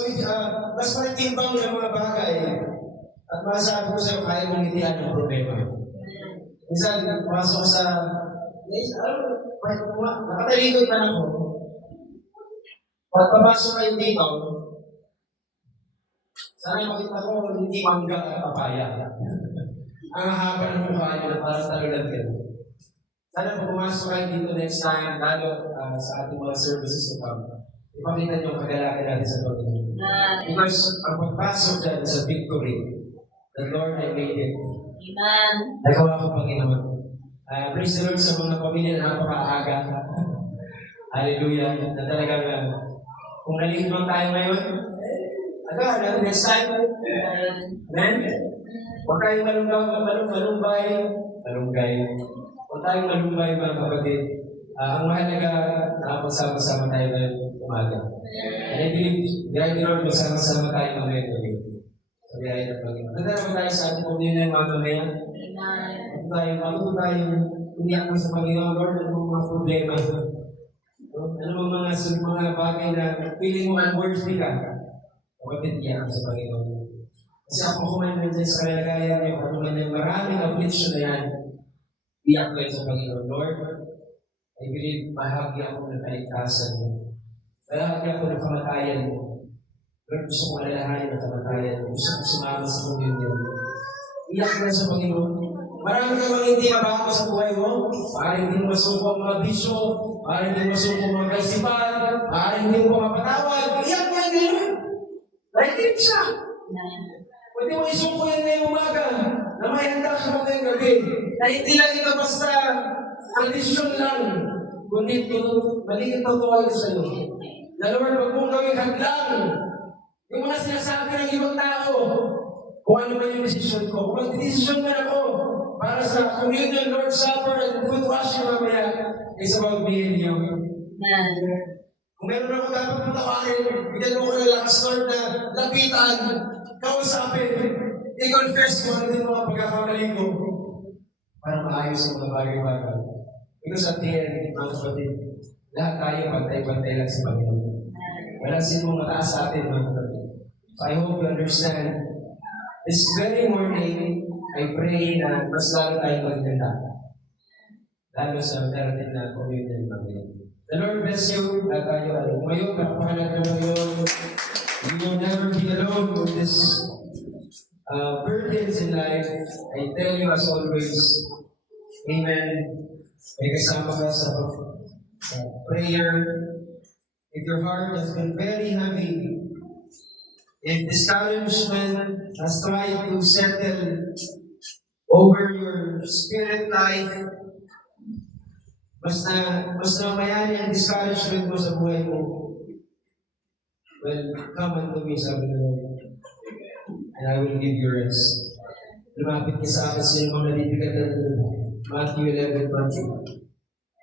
malitimbang na mga bagay. At masasabi ko sa'yo, kaya mong itihan ang problema. Minsan, pumasok sa... nakatalikod na ako. Pag papasok kayo dito, sana makita ko hindi mangga at papaya. Ang haba ng mukha niyo na parang talunan kayo. Sana pag pumasok kayo dito next time, lalo sa ating mga services na kami, ipakita niyo ang kagalakan natin sa Panginoon. Because ang pagpasok dyan is a victory. The Lord, I made it. Amen. Nagawa ko, Panginoon. Praise the Lord sa mga pamilya na napakaaga. Hallelujah. Na talagang, kung nalilito tayo ngayon, next time. Amen? Huwag tayong malunggay. Huwag tayong malumbay, mga kapatid. Ang mahalaga, nakapasama-sama tayo ngayon umaga. And I believe, dahil ni Lord, masama-sama tayo ngayon. Sabi ay ng Panginoon. Nandala mo tayo sa ating pamilya ng mga mamaya. Matuto tayo umiyak mo sa Panginoon, Lord, ano mga problema. Ano mga bagay na feeling mo unworthy ka. Kapatid iyak sa Panginoon. Kasi ako kumain dyan sa kalagayan niyo, ano man yung maraming affliction na yan, iyak ko sa Panginoon. Lord, I believe bahagi ako ng kaligtasan mo. Bahagi ako ng kamatayan mo. Lord, gusto ko alalahanin ng kamatayan. Gusto ko sumama sa komunyon. Iyak na sa Panginoon. Marami ka bang hindi mabago sa buhay mo? Maaaring hindi mo masuko ang mga bisyo. Maaaring hindi mo masuko ang mga kaisipan. Maaaring hindi mo mapatawad. Iyak mo yan ngayon. Nahitin siya. Pwede mo isuko yan ngayong umaga. Na may handa ka mo ngayong gabi. Na hindi lang ito basta tradisyon lang. Kundi maliit na tuwag sa iyo. Na Lord, wag mong gawing hadlang. Yung mga sinasabi ng ibang tao, kung ano man yung desisyon ko, kung mag-desisyon man ako para sa communion, Lord Supper, and food washing mamaya, it's about me and you. Kung meron ako dapat patawarin, bigyan mo ko ng lakas, Lord, na lapitan, kausapin, i-confess ko ano din mga pagkakamali ko para maayos ang mga bagay-bagay. Because at the end, mga kapatid, lahat tayo pantay-pantay lang sa Panginoon. Walang sinong mataas sa atin, mga kapatid. So I hope you understand. This very morning, I pray na mas lalo tayo magdala. Lalo sa darating na communion namin. The Lord bless you. At tayo, ngayon, napapahanap na ngayon. You will never be alone with this burdens in life, I tell you as always, Amen. May kasama ka sa prayer. If your heart has been very heavy, if discouragement has tried to settle over your spirit life, mas namayani ang discouragement mo sa buhay mo, well, come unto me, sabi ng Lord, and I will give you rest. Lumapit ka sa akin sa mga nalibigatan ng Matthew 11:20.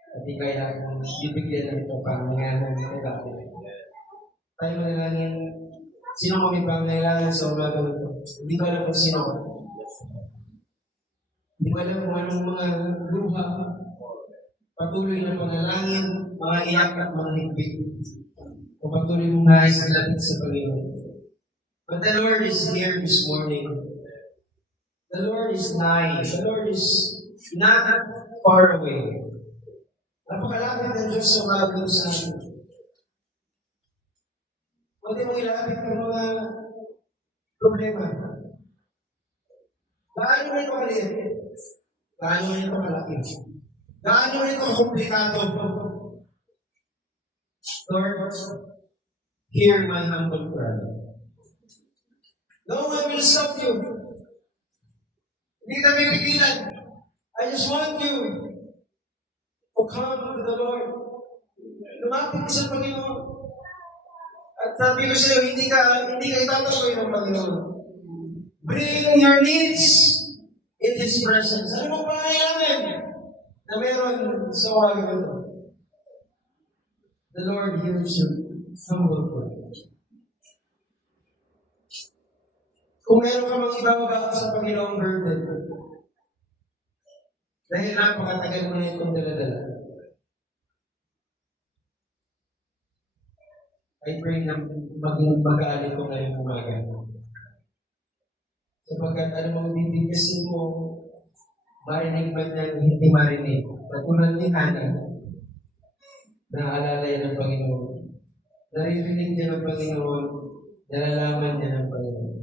At di kaya akong bibigyan ng pangangailangan ng dati. Tayo manalangin, sino kami pangangailangan sa umaga ito? Hindi ko alam kung sino. Hindi ko alam kung anong mga luha, patuloy na panalangin, mga iyak at mga higpit. Kung patuloy mong nais na lapit sa Panginoon. But the Lord is here this morning. The Lord is nigh. The Lord is not far away. Napakalapit ng Diyos sa mga gusto sa atin. Huwag mong ilapit ng mga problema. Gaano mo ito kaliit? Gaano mo ito kalaki? Gaano mo ito komplikado? Lord, hear my humble cry. No one will stop you. Hindi ka pipigilan. I just want you to come to the Lord. Lumapit ka sa Panginoon. At sabi ko sa iyo, hindi ka itatakoy ng Panginoon. Bring your needs in His presence. Ano mong pangailangan na meron sa umaga ito? The Lord hears your humble prayer. Kung meron ka mang ibababa sa Panginoong burden, dahil napakatagal mo na itong daladala, I pray na maging mag-aalin ko ngayong umaga. Sapagkat ano mong bibigyasin mo, marinig man yan, hindi marinig. Katulad ni Hannah, naaalala yan ng Panginoon. Naririnig niya ng Panginoon, nalalaman niya ng Panginoon.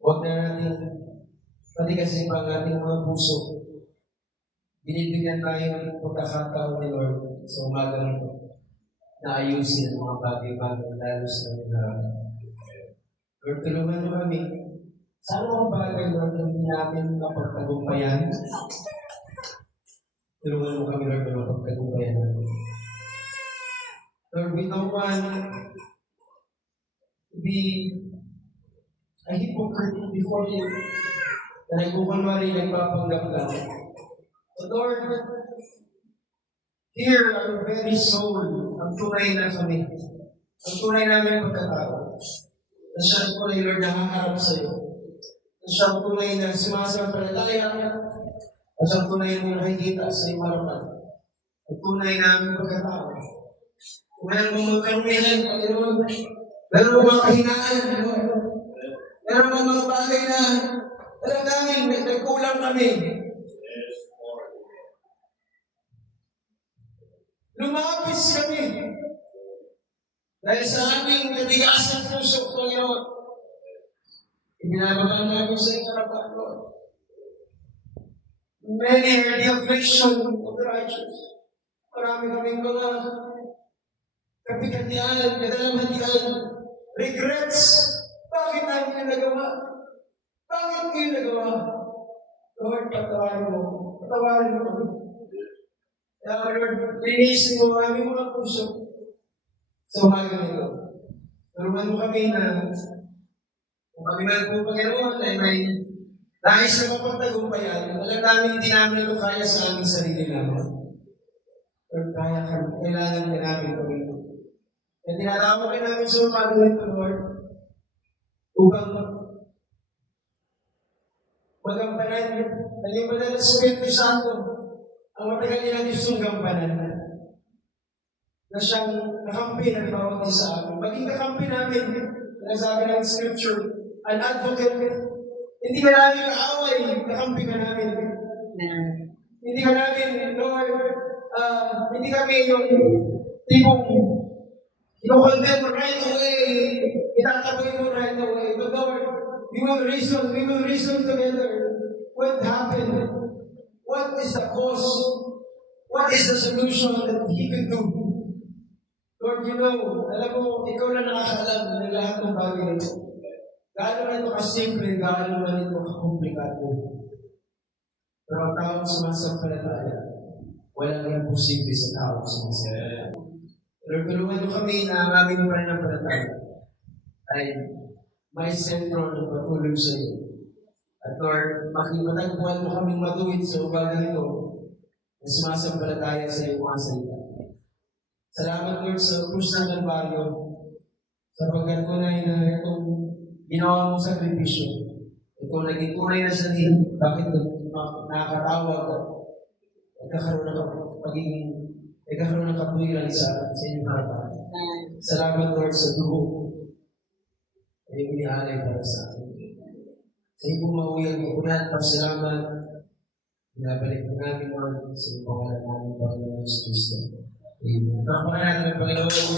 Huwag na natin patigasin pa ang ating mga puso. Binibigyan tayo ng pagkakataon ni Lord sa umaga nito na ayusin ang mga bagay-bagay lalo sa kanilang. Lord, tulungan mo kami. Sa anong bagay, Lord, na hindi namin mapagtagumpayan? Tulungan mo kami, Lord, na mapagtagumpayan natin. Lord, we don't want to be a hypocrite before you na nagkukunwari nagpapanggap lang. But Lord, here our very soul, ang tunay na kami, ang tunay namin pagkatao, na siyang tunay, Lord, nakaharap sa iyo, na siyang tunay na sumasampalataya, at siyang tunay na nakikita sa iyong harapan, ang tunay namin pagkatao. Kung meron mong mga karumihan, Panginoon, meron mong mga kahinaan, Panginoon, meron mong mga bagay na alam namin, nagkulang kami. Lumapis kami. Dahil sa aming natigas ng puso, Panginoon, ibinababa namin sa iyong harapan, Lord. Many are the affliction of the righteous. Marami kaming mga kapigatian, kadalamhatian, regrets. Bakit namin yung nagawa? Bakit ko yung nagawa? Lord, patawarin mo. Patawarin mo kami. Kaya Lord, linisin mo ang aming mga puso sa umaga nito. Tulungan mo kami na kung kami man po, Panginoon, ay may nais na mapagtagumpayan, alam namin hindi namin ito kaya sa aming sarili namin. Lord, kailangan ka namin Panginoon. Kaya tinatawag ka namin sa umaga nito, Lord, upang magampanan ang iyong banal na Espiritu Santo ang matagal nilang gustong gampanan na siyang nakampi ng bawat isa sa amin. Maging kakampi namin, na sabi ng Scripture, an advocate. Hindi ka namin kaaway, kakampi ka namin. Hindi ka namin, Lord, hindi kami yung tipong i-condemn right away, itataboy mo right away. But Lord, We will reason together. What happened? What is the cause? What is the solution that He could do? Lord, you know, alam mo, ikaw na nakakaalam ng lahat ng bagay na ito. Gaano man ito kasimple, gaano man ito kakomplikado. Pero ang taong sumasampalataya, walang imposible sa taong sumasampalataya. Lord, tulungan mo kami na ang aming pananampalataya ay may sentro ng patuloy sa iyo. At Lord, matagpuan mo kaming matuwid sa ugali ito na sumasampalataya sa iyong mga salita. Salamat, Lord, sa krus ng Kalbaryo, sa pagkatunay na itong ginawa mong sakripisyo. Ito naging tunay na sa din. Bakit nakakatawag at nagkakaroon ng kapuliran sa inyong harapan. Salamat, Lord, sa dugo na iyong inihalay para sa akin. Sa iyo mauwi ang ipunan, pasalamat, binabalik na namin, Lord, sa pangalan namin, Panginoon Kristo. Amen. Pagpapalan natin ang Panginoon.